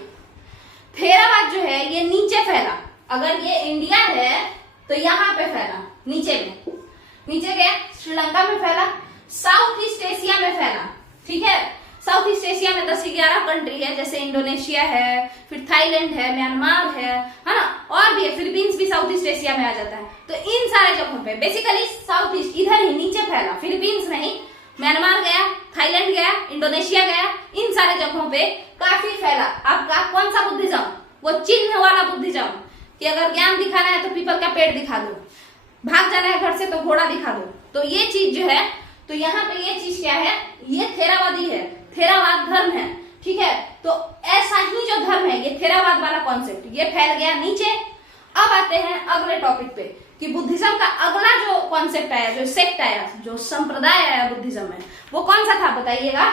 थेरावाद जो है ये नीचे फैला। अगर ये इंडिया है तो यहाँ पे फैला, नीचे में, नीचे गया, श्रीलंका में फैला, साउथ ईस्ट एशिया में फैला। ठीक है, साउथ ईस्ट एशिया में 10 से 11 कंट्री है, जैसे इंडोनेशिया है, फिर थाईलैंड है, म्यांमार है ना, और भी है, फिलीपींस भी साउथ ईस्ट एशिया में आ जाता है। तो इन सारे जगहों पे बेसिकली साउथ ईस्ट इधर ही नीचे फैला, फिलीपींस नहीं, म्यांमार गया, थाईलैंड गया, इंडोनेशिया गया, इन सारे जगहों पे काफी फैला आपका कौन सा बुद्धिज्म, वो चिन्ह वाला बुद्धिज्म, कि अगर ज्ञान दिखाना है तो पीपल का पेड़ दिखा दो, भाग जाना है घर से तो घोड़ा दिखा दो। तो ये चीज जो है, तो यहाँ पे ये चीज क्या है, ये थेरावादी है, थेरावाद धर्म है, ठीक है। तो ऐसा ही जो धर्म है, ये थेरावाद वाला कॉन्सेप्ट, ये फैल गया नीचे। अब आते हैं अगले टॉपिक पे कि बुद्धिज्म का अगला जो कॉन्सेप्ट आया, जो सेक्ट आया, जो संप्रदाय आया बुद्धिज्म में, वो कौन सा था बताइएगा?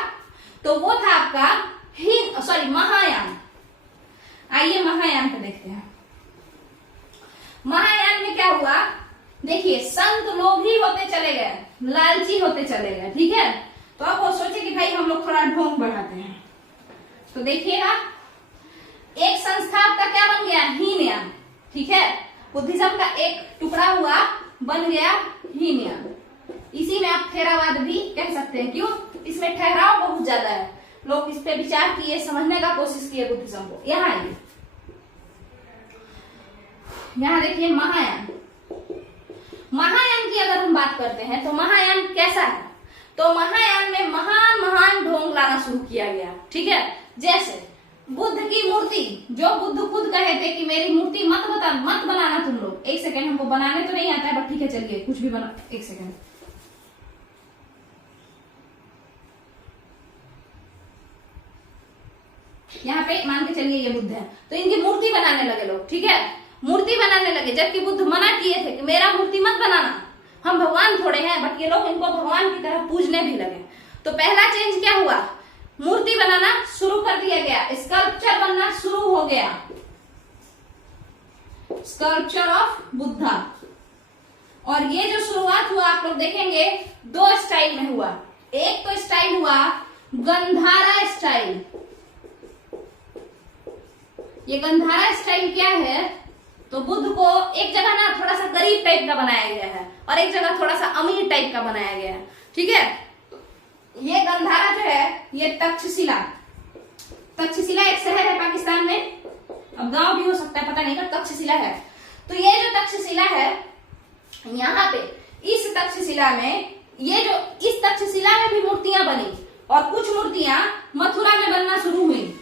तो वो था आपका महायान। आइए महायान पे देखते हैं। महायान में क्या हुआ, देखिए संत लोग ही होते चले गए, लालची होते चले गए, ठीक है। तो आप वो सोचे कि भाई हम लोग थोड़ा ढोंग बढ़ाते हैं, तो देखिएगा एक संस्था आपका क्या बन गया, हीनयान, ठीक है। बुद्धिज्म का एक टुकड़ा हुआ, बन गया हीनयान। इसी में आप थेरावाद भी कह सकते हैं, क्यों? इसमें ठहराव बहुत ज्यादा है, लोग इस पे विचार किए, समझने का कोशिश किए बुद्धिज्म को। यहाँ आइए, यहाँ देखिए महायान। महायान की अगर हम बात करते हैं तो महायान कैसा है, तो महायान में महान महान ढोंग लाना शुरू किया गया, ठीक है। जैसे बुद्ध की मूर्ति, जो बुद्ध खुद कहे थे कि मेरी मूर्ति मत बनाना तुम लोग। एक सेकेंड, हमको बनाने तो नहीं आता है, बट ठीक है चलिए कुछ भी बना, एक सेकेंड। यहाँ पे मान के चलिए ये बुद्ध है, तो इनकी मूर्ति बनाने लगे लोग, ठीक है, मूर्ति बनाने लगे, जबकि बुद्ध मना किए थे कि मेरा मूर्ति मत बनाना, हम भगवान थोड़े हैं, बट ये लोग इनको भगवान की तरह पूजने भी लगे। तो पहला चेंज क्या हुआ, मूर्ति बनाना शुरू कर दिया गया, स्कल्पचर बनना शुरू हो गया, स्कल्पचर ऑफ बुद्धा। और ये जो शुरुआत हुआ आप लोग देखेंगे 2 स्टाइल में हुआ। एक तो स्टाइल हुआ गंधारा स्टाइल। ये गंधारा स्टाइल क्या है, तो बुद्ध को एक जगह ना थोड़ा सा गरीब टाइप का बनाया गया है और एक जगह थोड़ा सा अमीर टाइप का बनाया गया है, ठीक है। ये गंधारा जो है, ये तक्षशिला, तक्षशिला एक शहर है पाकिस्तान में, अब गांव भी हो सकता है पता नहीं, पर तक्षशिला है। तो ये जो तक्षशिला है, यहाँ पे इस तक्षशिला में, ये जो इस तक्षशिला में भी मूर्तियां बनी और कुछ मूर्तियां मथुरा में बनना शुरू हुई।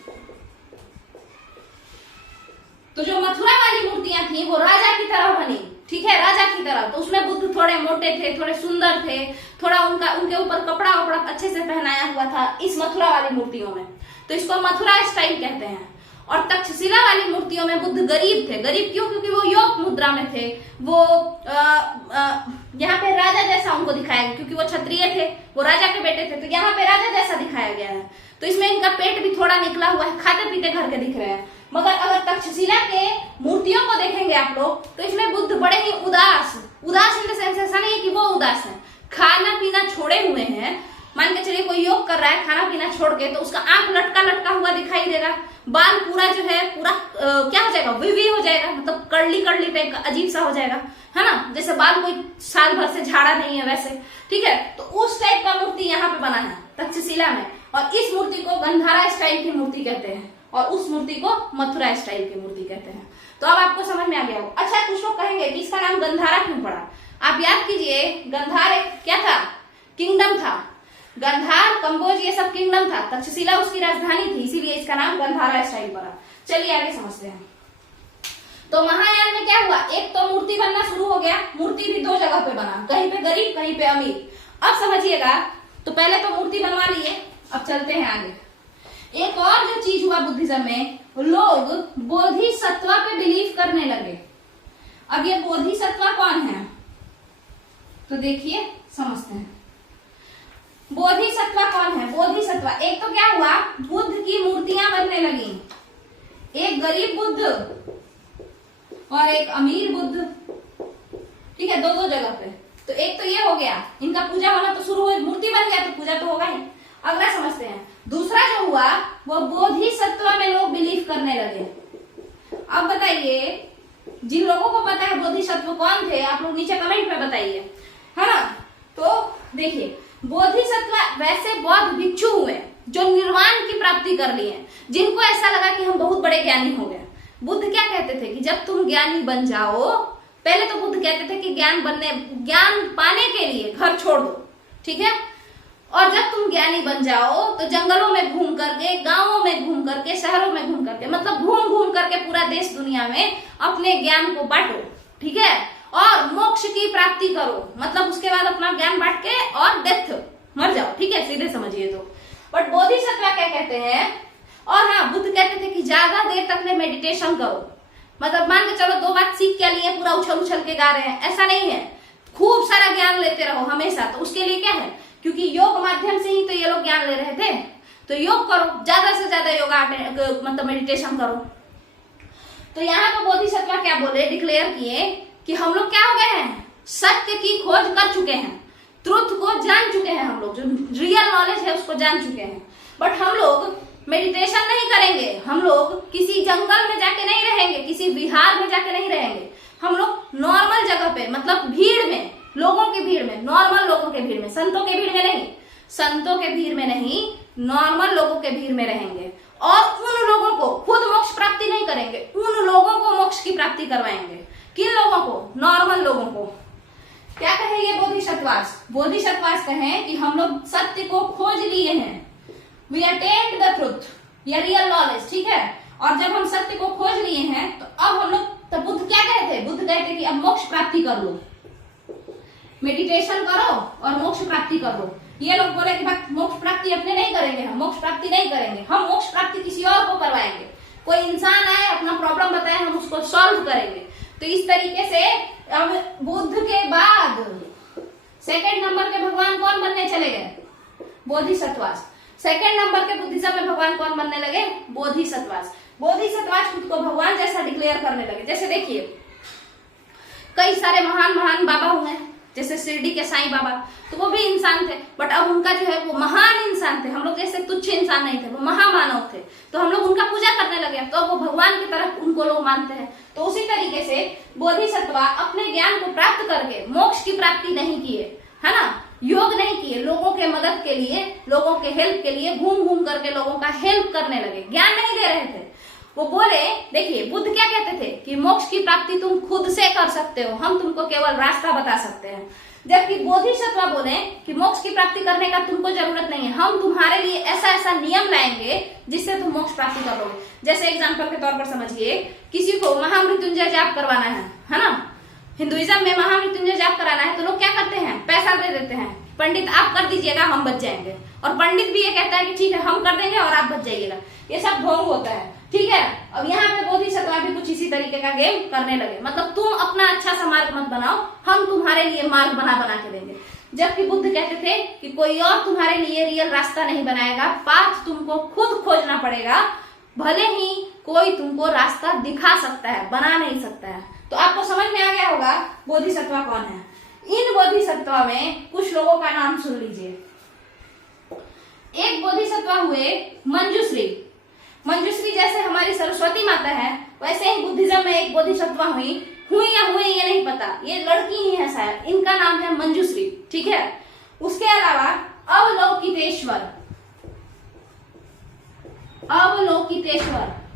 तो जो मथुरा वाली मूर्तियां थी वो राजा की तरह बनी, ठीक है, राजा की तरह। तो उसमें बुद्ध थोड़े मोटे थे, थोड़े सुंदर थे, थोड़ा उनके ऊपर कपड़ा वपड़ा अच्छे से पहनाया हुआ था इस मथुरा वाली मूर्तियों में, तो इसको मथुरा स्टाइल कहते हैं। और तक्षशिला वाली मूर्तियों में बुद्ध गरीब थे। गरीब क्यों? क्योंकि वो योग मुद्रा में थे, वो यहाँ पे राजा जैसा उनको दिखाया गया, क्योंकि वो क्षत्रिय थे, वो राजा के बेटे थे, तो यहाँ पे राजा जैसा दिखाया गया है। तो इसमें इनका पेट भी थोड़ा निकला हुआ है, खाते पीते घर के दिख रहे हैं। मगर अगर तक्षशिला के मूर्तियों को देखेंगे आप लोग, तो इसमें बुद्ध बड़े ही उदास इन द सेंस, ऐसा नहीं है कि वो उदास है, खाना पीना छोड़े हुए हैं। मान के चलिए कोई योग कर रहा है खाना पीना छोड़ के, तो उसका आंख लटका लटका हुआ दिखाई देगा, बाल पूरा जो है पूरा क्या हो जाएगा, विवी हो जाएगा, मतलब कर्ली टाइप का अजीब सा हो जाएगा, है ना, जैसे बाल कोई साल भर से झाड़ा नहीं है वैसे, ठीक है। तो उस टाइप का मूर्ति यहाँ पे बना है तक्षशिला में, और इस मूर्ति को गंधारा स्टाइल की मूर्ति कहते हैं और उस मूर्ति को मथुरा स्टाइल की मूर्ति कहते हैं। तो अब आपको समझ में आ गया हो। अच्छा, कुछ लोग कहेंगे कि इसका नाम गंधारा क्यों पड़ा? आप याद कीजिए, गंधार एक क्या था, किंगडम था। गंधार, कंबोज, ये सब किंगडम था, तक्षशिला उसकी राजधानी थी, इसीलिए इसका नाम गंधारा स्टाइल पड़ा। चलिए आगे समझते हैं। तो महायान में क्या हुआ, एक तो मूर्ति बनना शुरू हो गया, मूर्ति भी 2 जगह पे बना, कहीं पे गरीब कहीं पे अमीर। अब समझिएगा, तो पहले तो मूर्ति बनवा लिए, अब चलते हैं आगे। एक और जो चीज हुआ बुद्धिज्म में, लोग बोधिसत्व पे बिलीव करने लगे। अब ये बोधिसत्व कौन है, तो देखिए समझते हैं। बोधिसत्व कौन है? बोधिसत्व एक तो क्या हुआ, बुद्ध की मूर्तियां बनने लगी, एक गरीब बुद्ध और एक अमीर बुद्ध, ठीक है, 2 जगह पे। तो एक तो ये हो गया, इनका पूजा होना तो शुरू हो, मूर्ति बन गया तो पूजा तो होगा ही। अगला समझते हैं। दूसरा जो हुआ वो बोधिसत्व में लोग बिलीव करने लगे। अब बताइए, जिन लोगों को पता है बोधिसत्व कौन थे, आप लोग नीचे कमेंट में बताइए, है ना। तो देखिए, बोधिसत्व वैसे बौद्ध भिक्षु हुए, जो निर्वाण की प्राप्ति कर लिए, जिनको ऐसा लगा कि हम बहुत बड़े ज्ञानी हो गए। बुद्ध क्या कहते थे कि जब तुम ज्ञानी बन जाओ, पहले तो बुद्ध कहते थे कि ज्ञान पाने के लिए घर छोड़ दो, ठीक है, और जब तुम ज्ञानी बन जाओ तो जंगलों में घूम करके, गांवों में घूम करके, शहरों में घूम करके, मतलब घूम घूम करके पूरा देश दुनिया में अपने ज्ञान को बांटो, ठीक है, और मोक्ष की प्राप्ति करो, मतलब उसके बाद अपना ज्ञान बांट के और डेथ मर जाओ, ठीक है, सीधे समझिए तो। बट बोधिसत्व क्या कहते हैं, और हाँ, बुद्ध कहते थे कि ज्यादा देर तक में मेडिटेशन करो, मतलब मान के चलो 2 बात सीख क्या लिए पूरा उछल उछल के गा रहे हैं, ऐसा नहीं है, खूब सारा ज्ञान लेते रहो हमेशा। तो उसके लिए क्या है, क्योंकि योग माध्यम से ही तो ये लोग ज्ञान ले रहे थे, तो योग करो, ज्यादा से ज्यादा योगा मतलब मेडिटेशन करो। तो यहाँ पर बोधिसत्व क्या बोले, डिक्लेयर किए कि हम लोग क्या हो गए हैं, सत्य की खोज कर चुके हैं, ट्रुथ को जान चुके हैं, हम लोग जो रियल नॉलेज है उसको जान चुके हैं। बट हम लोग मेडिटेशन नहीं करेंगे, हम लोग किसी जंगल में जाके नहीं रहेंगे, किसी विहार में जाके नहीं रहेंगे, हम लोग नॉर्मल जगह पे, मतलब भीड़ में, लोगों की भीड़ में, नॉर्मल लोगों के भीड़ में, संतों के भीड़ में नहीं, संतों के भीड़ में नहीं, नॉर्मल लोगों के भीड़ में रहेंगे, और उन लोगों को खुद मोक्ष प्राप्ति नहीं करेंगे, उन लोगों को मोक्ष की प्राप्ति करवाएंगे। किन लोगों को, नॉर्मल लोगों को। क्या कहे ये बोधिसत्वास, बोधिसत्वास कहे कि हम लोग सत्य को खोज लिए हैं, वी अटेन्ड द ट्रुथ, या रियल नॉलेज, ठीक है, और जब हम सत्य को खोज लिए हैं तो अब हम लोग, तो बुद्ध क्या कहते हैं, बुद्ध कहते हैं कि अब मोक्ष प्राप्ति कर लो, मेडिटेशन करो और मोक्ष प्राप्ति करो। ये लोग बोले कि भाई मोक्ष प्राप्ति अपने नहीं करेंगे, हम मोक्ष प्राप्ति नहीं करेंगे, हम मोक्ष प्राप्ति किसी और को करवाएंगे, कोई इंसान आए अपना प्रॉब्लम बताए, हम उसको सॉल्व करेंगे। तो इस तरीके से अब बुद्ध के बाद सेकंड नंबर के भगवान कौन बनने चले गए, बोधिसत्वास। सेकंड नंबर के बुद्धिज्म में भगवान कौन बनने लगे, बोधिसत्वास। बोधिसत्वास खुद को भगवान जैसा डिक्लेयर करने लगे। जैसे देखिए कई सारे महान महान बाबा हुए, जैसे शिरडी के साईं बाबा, तो वो भी इंसान थे, बट अब उनका जो है वो महान इंसान थे, हम लोग जैसे तुच्छ इंसान नहीं थे, वो महामानव थे, तो हम लोग उनका पूजा करने लगे, तो वो भगवान की तरफ उनको लोग मानते हैं। तो उसी तरीके से बोधिसत्व अपने ज्ञान को प्राप्त करके मोक्ष की प्राप्ति नहीं किए, है ना, योग नहीं किए, लोगों के मदद के लिए, लोगों के हेल्प के लिए घूम घूम करके लोगों का हेल्प करने लगे, ज्ञान नहीं दे रहे थे। वो बोले, देखिए बुद्ध क्या कहते थे कि मोक्ष की प्राप्ति तुम खुद से कर सकते हो, हम तुमको केवल रास्ता बता सकते हैं। जबकि बोधिसत्व बोले कि मोक्ष की प्राप्ति करने का तुमको जरूरत नहीं है, हम तुम्हारे लिए ऐसा ऐसा नियम लाएंगे जिससे तुम मोक्ष प्राप्ति कर लोगे। जैसे एग्जाम्पल के तौर पर समझिए, किसी को महामृत्युंजय जाप करवाना है ना, हिंदुइज्म में महामृत्युंजय जाप कराना है, तो लोग क्या करते हैं, पैसा दे देते हैं, पंडित आप कर दीजिएगा हम बच जाएंगे, और पंडित भी ये कहता है कि ठीक है हम कर देंगे और आप बच जाइएगा। ये सब ढोंग होता है, ठीक है। अब यहाँ पे बोधिसत्व भी कुछ इसी तरीके का गेम करने लगे, मतलब तुम अपना अच्छा सा मार्ग मत बनाओ, हम तुम्हारे लिए मार्ग बना बना के देंगे। जबकि बुद्ध कहते थे कि कोई और तुम्हारे लिए रियल रास्ता नहीं बनाएगा, पाथ तुमको खुद खोजना पड़ेगा, भले ही कोई तुमको रास्ता दिखा सकता है, बना नहीं सकता है। तो आपको समझ में आ गया होगा बोधिसत्व कौन है। इन बोधिसत्व में कुछ लोगों का नाम सुन लीजिए। एक बोधिसत्व हुए मंजुश्री। मंजुश्री जैसे हमारी सरस्वती माता है, वैसे ही बुद्धिज्म में एक बोधिसत्व हुई या हुए ये नहीं पता, ये लड़की ही है शायद, इनका नाम है मंजुश्री, ठीक है। उसके अलावा अवलोकितेश्वर,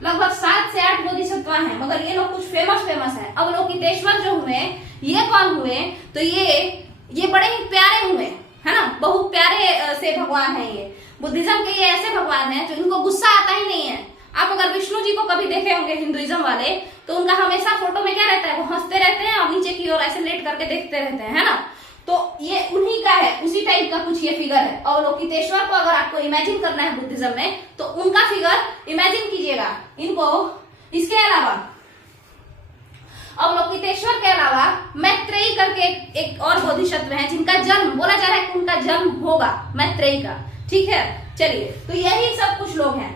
लगभग 7 से 8 बोधिसत्व हैं, मगर ये लोग कुछ फेमस है। अवलोकितेश्वर जो हुए, ये कौन हुए, तो ये बड़े ही प्यारे हुए, है ना, बहुत प्यारे से भगवान है ये। बुद्धिज्म के ये ऐसे भगवान हैं जो इनको गुस्सा आता ही नहीं है। आप अगर विष्णु जी को कभी देखे होंगे हिंदुइज्म वाले, तो उनका हमेशा फोटो में क्या रहता है, वो हंसते रहते हैं और नीचे की ओर ऐसे लेट करके देखते रहते हैं, है ना। तो ये उन्हीं का है, उसी टाइप का कुछ ये फिगर है। अवलोकितेश्वर को अगर आपको इमेजिन करना है बुद्धिज्म में, तो उनका फिगर इमेजिन कीजिएगा इनको। इसके अलावा अवलोकितेश्वर के अलावा मैत्रेयी करके एक और बोधिसत्व है, जिनका जन्म बोला जा रहा है कि उनका जन्म होगा मैत्रेयी का, ठीक है। चलिए, तो यही सब कुछ लोग हैं।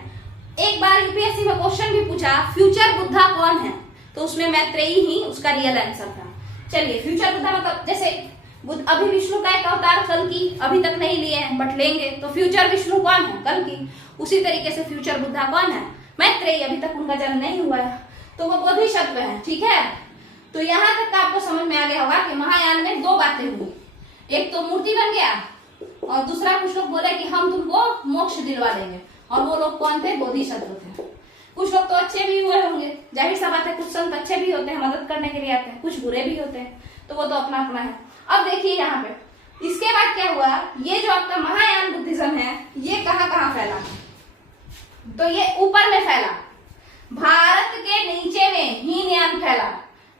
एक बार यूपीएससी में क्वेश्चन भी पूछा, फ्यूचर बुद्धा कौन है, तो उसमें मैत्रेयी ही उसका रियल आंसर था। चलिए, फ्यूचर बुद्धा मतलब जैसे अभी विष्णु का एक अवतार कल्कि अभी तक नहीं लिए हैं, बट लेंगे, तो फ्यूचर विष्णु कौन है, कल्कि। उसी तरीके से फ्यूचर बुद्धा कौन है, मैत्रेयी, अभी तक उनका जन्म नहीं हुआ है, तो वो बोधिसत्व है, ठीक है। तो यहाँ तक आपको समझ में आ गया होगा कि महायान में 2 बातें हुई, एक तो मूर्ति बन गया और दूसरा कुछ लोग बोले कि हम तुमको मोक्ष दिलवा देंगे, और वो लोग कौन थे? बोधिसत्व थे। कुछ लोग तो अच्छे भी हुए होंगे, जाहिर सा बात है, कुछ संत अच्छे भी होते हैं, मदद करने के लिए आते हैं, कुछ बुरे भी होते हैं, तो वो तो अपना अपना है। अब देखिए यहाँ पे इसके बाद क्या हुआ, ये जो आपका महायान बुद्धिज्म है ये कहाँ कहाँ फैला? तो ये ऊपर में फैला, भारत के नीचे में हीनयान फैला,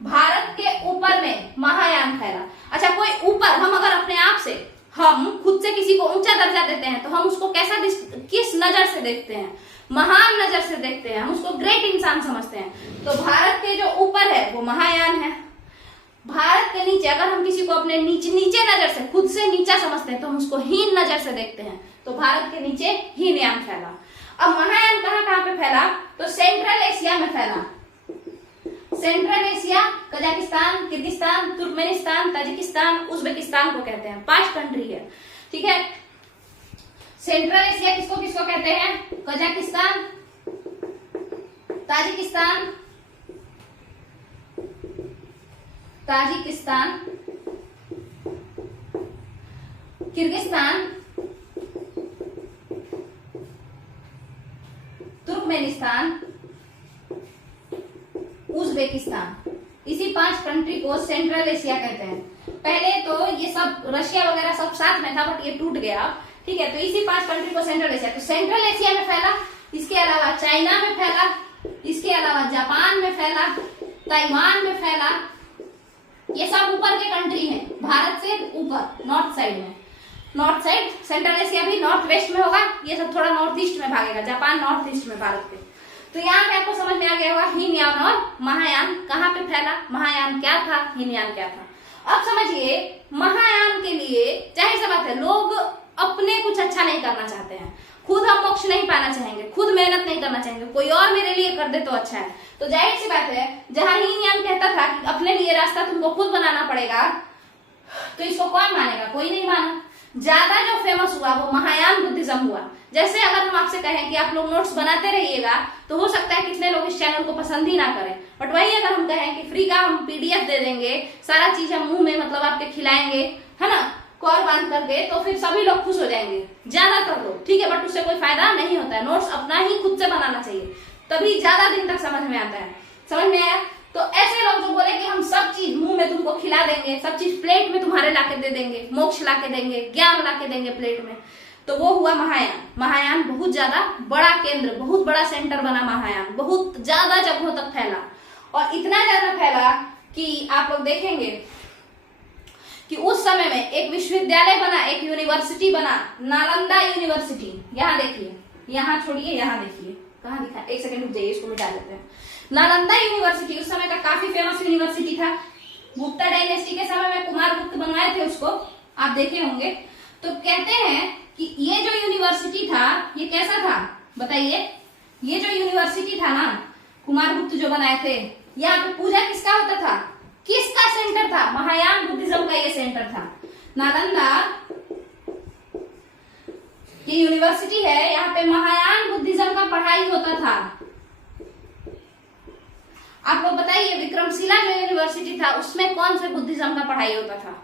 भारत के ऊपर में महायान फैला। अच्छा, कोई ऊपर, हम अगर अपने आप से, हम खुद से किसी को ऊंचा दर्जा देते हैं तो हम उसको कैसा किस नजर से देखते हैं? महान नजर से देखते हैं, हम उसको ग्रेट इंसान समझते हैं। तो भारत के जो ऊपर है वो महायान है, भारत के नीचे अगर हम किसी को अपने नीचे नजर से, खुद से नीचा समझते हैं तो हम उसको हीन नजर से देखते हैं। तो भारत के नीचे हीनयान फैला। अब महायान कहाँ कहाँ पे फैला? तो सेंट्रल एशिया में फैला। Central Asia, Kazakhstan, Kyrgyzstan, Turkmenistan, Tajikistan, Uzbekistan को कहते हैं, 5 कंट्री है, ठीक है। सेंट्रल एशिया किसको किसको कहते हैं? Kazakhstan, Tajikistan, Kyrgyzstan, Turkmenistan, Uzbekistan, इसी 5 कंट्री को सेंट्रल एशिया कहते हैं। पहले तो ये सब रशिया वगैरह सब साथ में था, बट ये टूट गया, ठीक है। तो इसी 5 कंट्री को सेंट्रल एशिया, तो सेंट्रल एशिया में फैला, इसके अलावा चाइना में फैला, इसके अलावा जापान में फैला, ताइवान में फैला। ये सब ऊपर के कंट्री हैं, भारत से ऊपर नॉर्थ साइड में, नॉर्थ साइड। सेंट्रल एशिया भी नॉर्थ वेस्ट में होगा, ये सब थोड़ा नॉर्थ ईस्ट में भागेगा, जापान नॉर्थ ईस्ट में भारत के। तो यहाँ पे आपको समझ में आ गया होगा हीनयान और महायान कहाँ पे फैला, महायान क्या था, हीनयान क्या था। अब समझिए, महायान के लिए जाहिर सी बात है लोग अपने कुछ अच्छा नहीं करना चाहते हैं, खुद हम मोक्ष नहीं पाना चाहेंगे, खुद मेहनत नहीं करना चाहेंगे, कोई और मेरे लिए कर दे तो अच्छा है। तो जाहिर सी बात है, जहां हीनयान कहता था कि अपने लिए रास्ता तुमको खुद बनाना पड़ेगा, तो इसको कौन मानेगा? कोई नहीं माना। ज्यादा जो फेमस हुआ वो महायान बुद्धिज्म हुआ। जैसे अगर हम आपसे कहें कि आप लोग नोट्स बनाते रहिएगा, तो हो सकता है कितने लोग इस चैनल को पसंद ही ना करें, बट वही अगर हम कहें कि फ्री का हम पीडीएफ दे देंगे, सारा चीज हम मुंह में मतलब आपके खिलाएंगे, है ना, कॉर बांध करके, तो फिर सभी लोग खुश हो जाएंगे, ज्यादातर लोग, ठीक है। बट उससे कोई फायदा नहीं होता है। नोट्स अपना ही खुद से बनाना चाहिए, तभी ज्यादा दिन तक समझ में आता है। समझ में आया? तो ऐसे लोग जो बोले कि हम सब चीज मुंह में तुमको खिला देंगे, सब चीज प्लेट में तुम्हारे लाके दे देंगे, मोक्ष लाके देंगे, ज्ञान लाके देंगे प्लेट में, तो वो हुआ महायान। महायान बहुत ज्यादा बड़ा केंद्र, बहुत बड़ा सेंटर बना महायान, बहुत ज्यादा जगहों तक फैला, और इतना ज्यादा फैला कि आप लोग देखेंगे कि उस समय में एक विश्वविद्यालय बना, एक यूनिवर्सिटी बना, नालंदा यूनिवर्सिटी। यहाँ देखिए, यहाँ छोड़िए, यहाँ देखिए, कहाँ दिखा, एक सेकंड रुक जाइए, इसको मिटा देते हैं। नालंदा यूनिवर्सिटी उस समय का काफी फेमस यूनिवर्सिटी था। गुप्ता डायनेस्टी के समय में कुमार गुप्त बनवाए थे उसको, आप देखे होंगे। तो कहते हैं कि ये जो यूनिवर्सिटी था ये कैसा था बताइए? ये जो यूनिवर्सिटी था ना, कुमार गुप्त जो बनाए थे, यहाँ पे पूजा किसका होता था? किसका सेंटर था? महायान बुद्धिज्म का ये सेंटर था। नालंदा की यूनिवर्सिटी है, यहाँ पे महायान बुद्धिज्म का पढ़ाई होता था। आप लोग बताइए, विक्रमशिला जो यूनिवर्सिटी था उसमें कौन से बुद्धिज्म का पढ़ाई होता था?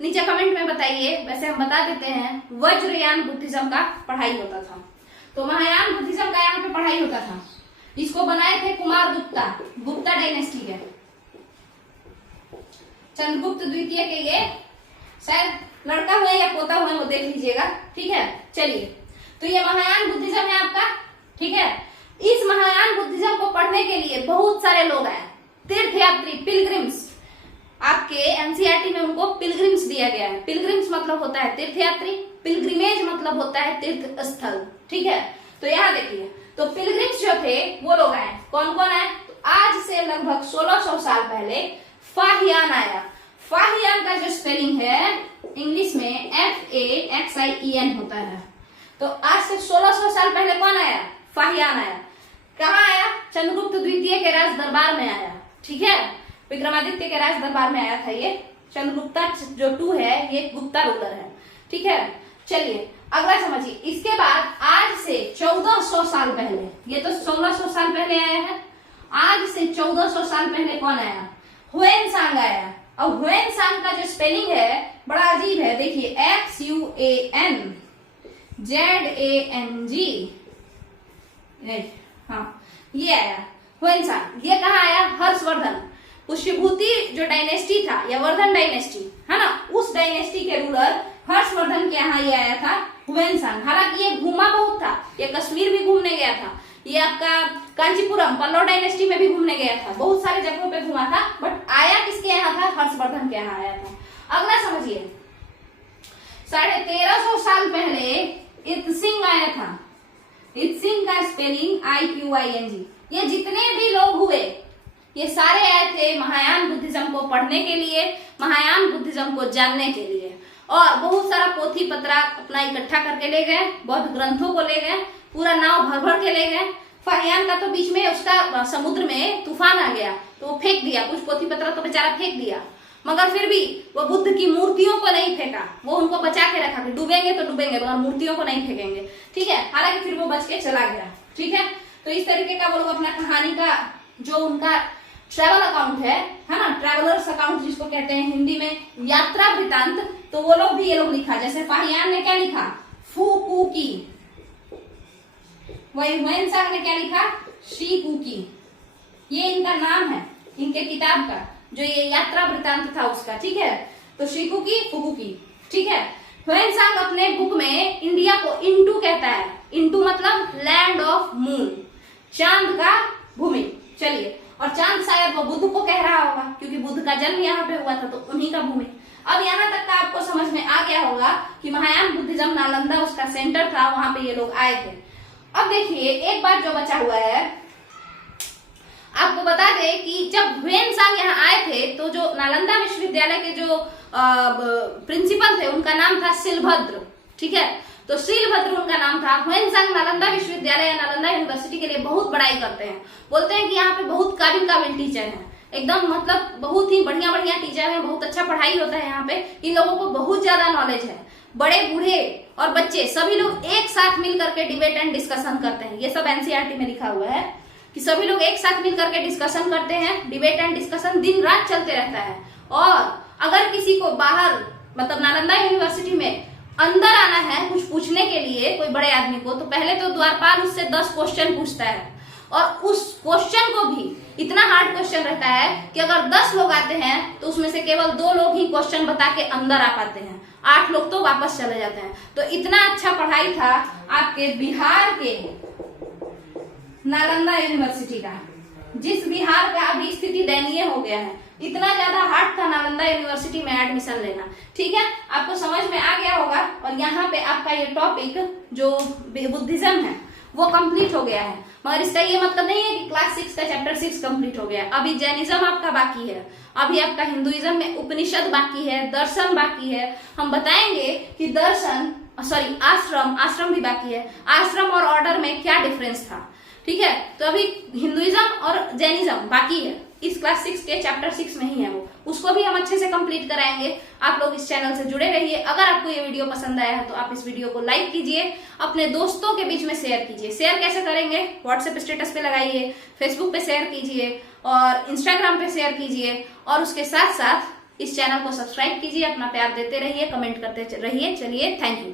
नीचे कमेंट में बताइए। वैसे हम बता देते हैं, वज्रयान बुद्धिज्म का पढ़ाई होता था। तो महायान बुद्धिज्म का यहाँ पे पढ़ाई होता था। इसको बनाए थे कुमार गुप्ता, गुप्ता डायनेस्टी के, चंद्रगुप्त द्वितीय के। ये शायद लड़का हुआ या पोता हुआ, वो देख लीजिएगा, ठीक है। चलिए, तो ये महायान बुद्धिज्म है आपका, ठीक है। इस महायान बुद्धिज्म को पढ़ने के लिए बहुत सारे लोग आए, तीर्थयात्री, पिलग्रिम्स। आपके एनसीईआरटी में उनको पिलग्रिम्स दिया गया है। पिलग्रिम्स मतलब होता है तीर्थयात्री, पिलग्रिमेज मतलब होता है तीर्थ स्थल, ठीक है। तो यहाँ देखिए, तो पिलग्रिम्स जो थे वो लोग आए। कौन कौन आए? तो आज से लगभग 1600 साल पहले फाहियान आया। फाहियान का जो स्पेलिंग है इंग्लिश में FAXIEN होता है। तो आज से 1600 साल पहले कौन आया? फाहियान आया। कहाँ आया? चंद्रगुप्त द्वितीय के राज दरबार में आया, ठीक है। विक्रमादित्य के राज दरबार में आया था ये। चंद्रगुप्ता जो 2 है ये गुप्ता रूलर है, ठीक है। चलिए अगला समझिए। इसके बाद आज से 1400 साल पहले, ये तो 1600 साल पहले आया है, आज से 1400 साल पहले कौन आया? ह्वेन सांग आया। अब ह्वेनसांग का जो स्पेलिंग है बड़ा अजीब है, देखिए XUANZANG, हाँ ये आया ह्वेनसांग। ये कहाँ आया? हर्षवर्धन, पुष्यभूति जो डायनेस्टी था या वर्धन डायनेस्टी है ना, उस डायनेस्टी के रूलर हर्षवर्धन के यहाँ ये आया था ह्वेनसांग। हालांकि ये घूमा बहुत था, ये कश्मीर भी घूमने गया था, ये आपका कांचीपुरम पल्लव डायनेस्टी में भी घूमने गया था, बहुत सारे जगहों पे घूमा था, बट आया किसके यहाँ था? हर्षवर्धन के यहाँ आया था। अगला समझिए, 1350 साल पहले इत्सिंग आया था। इत्सिंग का स्पेलिंग IQING। ये जितने भी लोग हुए ये सारे आए थे महायान बुद्धिज्म को पढ़ने के लिए, महायान बुद्धिज्म को जानने के लिए, और बहुत सारा पोथी पत्रा अपना इकट्ठा करके ले गए, बौद्ध ग्रंथों को ले गए, पूरा नाव भर भर के ले गए। फाहियान का तो बीच में उसका समुद्र में तूफान आ गया तो वो फेंक दिया, कुछ पोथी पत्रा तो बेचारा फेंक दिया, मगर फिर भी वो बुद्ध की मूर्तियों को नहीं फेंका, वो उनको बचा के रखा कि डूबेंगे तो डूबेंगे मगर मूर्तियों को नहीं फेंकेंगे, ठीक है। हालांकि फिर वो बच के चला गया, ठीक है। तो इस तरीके का वो लोग अपना कहानी का जो उनका ट्रैवल अकाउंट है ना, ट्रैवलर्स अकाउंट जिसको कहते हैं हिंदी में, यात्रा वृतांत, तो वो लोग भी ये लोग लिखा। जैसे फाहियान ने क्या लिखा? फुकुकी। वही ह्वेनसांग ने क्या लिखा? शिकुकी। ये इनका नाम है इनके किताब का, जो ये यात्रा वृतांत था उसका, ठीक है। तो शिकुकी, फुकुकी, ठीक है। ह्वेनसांग अपने बुक में इंडिया को इंटू कहता है। इंटू मतलब लैंड ऑफ मून, चांद का भूमि। चलिए, और चांद शायद वो बुद्ध को कह रहा होगा क्योंकि बुद्ध का जन्म यहाँ पे हुआ था, तो उन्हीं का भूमि। अब यहाँ तक का आपको समझ में आ गया होगा कि महायान बुद्धिज्म नालंदा उसका सेंटर था, वहां पे ये लोग आए थे। अब देखिए एक बात जो बचा हुआ है, आपको बता दे कि जब ह्वेनसांग यहाँ आए थे तो जो नालंदा विश्वविद्यालय के जो प्रिंसिपल थे उनका नाम था शिलभद्र, ठीक है। तो शिलभद्र उनका नाम था। ह्वेनसांग नालंदा विश्वविद्यालय या नालंदा यूनिवर्सिटी के लिए बहुत बड़ाई करते हैं, बोलते हैं कि यहाँ पे बहुत काबिल टीचर हैं, एकदम मतलब बहुत ही बढ़िया बढ़िया टीचर हैं, बहुत अच्छा पढ़ाई होता है यहाँ पे, इन लोगों को बहुत ज्यादा नॉलेज है। बड़े बूढ़े और बच्चे सभी लोग एक साथ मिल करके डिबेट एंड डिस्कशन करते हैं। ये सब एनसीईआरटी में लिखा हुआ है कि सभी लोग एक साथ मिल करके डिस्कशन करते हैं, डिबेट एंड डिस्कशन दिन रात चलते रहता है। और अगर किसी को बाहर मतलब नालंदा यूनिवर्सिटी में अंदर आना है कुछ पूछने के लिए कोई बड़े आदमी को, तो पहले तो द्वारपाल उससे 10 क्वेश्चन पूछता है, और उस क्वेश्चन को भी इतना हार्ड क्वेश्चन रहता है कि अगर 10 लोग आते हैं तो उसमें से केवल 2 लोग ही क्वेश्चन बता के अंदर आ पाते हैं, 8 लोग तो वापस चले जाते हैं। तो इतना अच्छा पढ़ाई था आपके बिहार के नालंदा यूनिवर्सिटी का, जिस बिहार का अभी स्थिति दयनीय हो गया है। इतना ज्यादा हार्ड था नालंदा यूनिवर्सिटी में एडमिशन लेना, ठीक है। आपको समझ में आ गया होगा, और यहाँ पे आपका ये टॉपिक जो बुद्धिज्म है वो कंप्लीट हो गया है। मगर इसका ये मतलब नहीं है कि क्लास 6 का चैप्टर 6 कंप्लीट हो गया। अभी जैनिज्म आपका बाकी है, अभी आपका हिंदुइज्म में उपनिषद बाकी है, दर्शन बाकी है। हम बताएंगे कि दर्शन आश्रम भी बाकी है, आश्रम और ऑर्डर में क्या डिफरेंस था, ठीक है। तो अभी हिंदुइज्म और जैनिज्म बाकी है, इस क्लास 6 के चैप्टर 6 में ही है वो, उसको भी हम अच्छे से कंप्लीट कराएंगे। आप लोग इस चैनल से जुड़े रहिए। अगर आपको ये वीडियो पसंद आया है तो आप इस वीडियो को लाइक कीजिए, अपने दोस्तों के बीच में शेयर कीजिए। शेयर कैसे करेंगे? व्हाट्सएप स्टेटस पे लगाइए, फेसबुक पे शेयर कीजिए और इंस्टाग्राम पे शेयर कीजिए, और उसके साथ साथ इस चैनल को सब्सक्राइब कीजिए। अपना प्यार देते रहिए, कमेंट करते रहिए। चलिए, थैंक यू।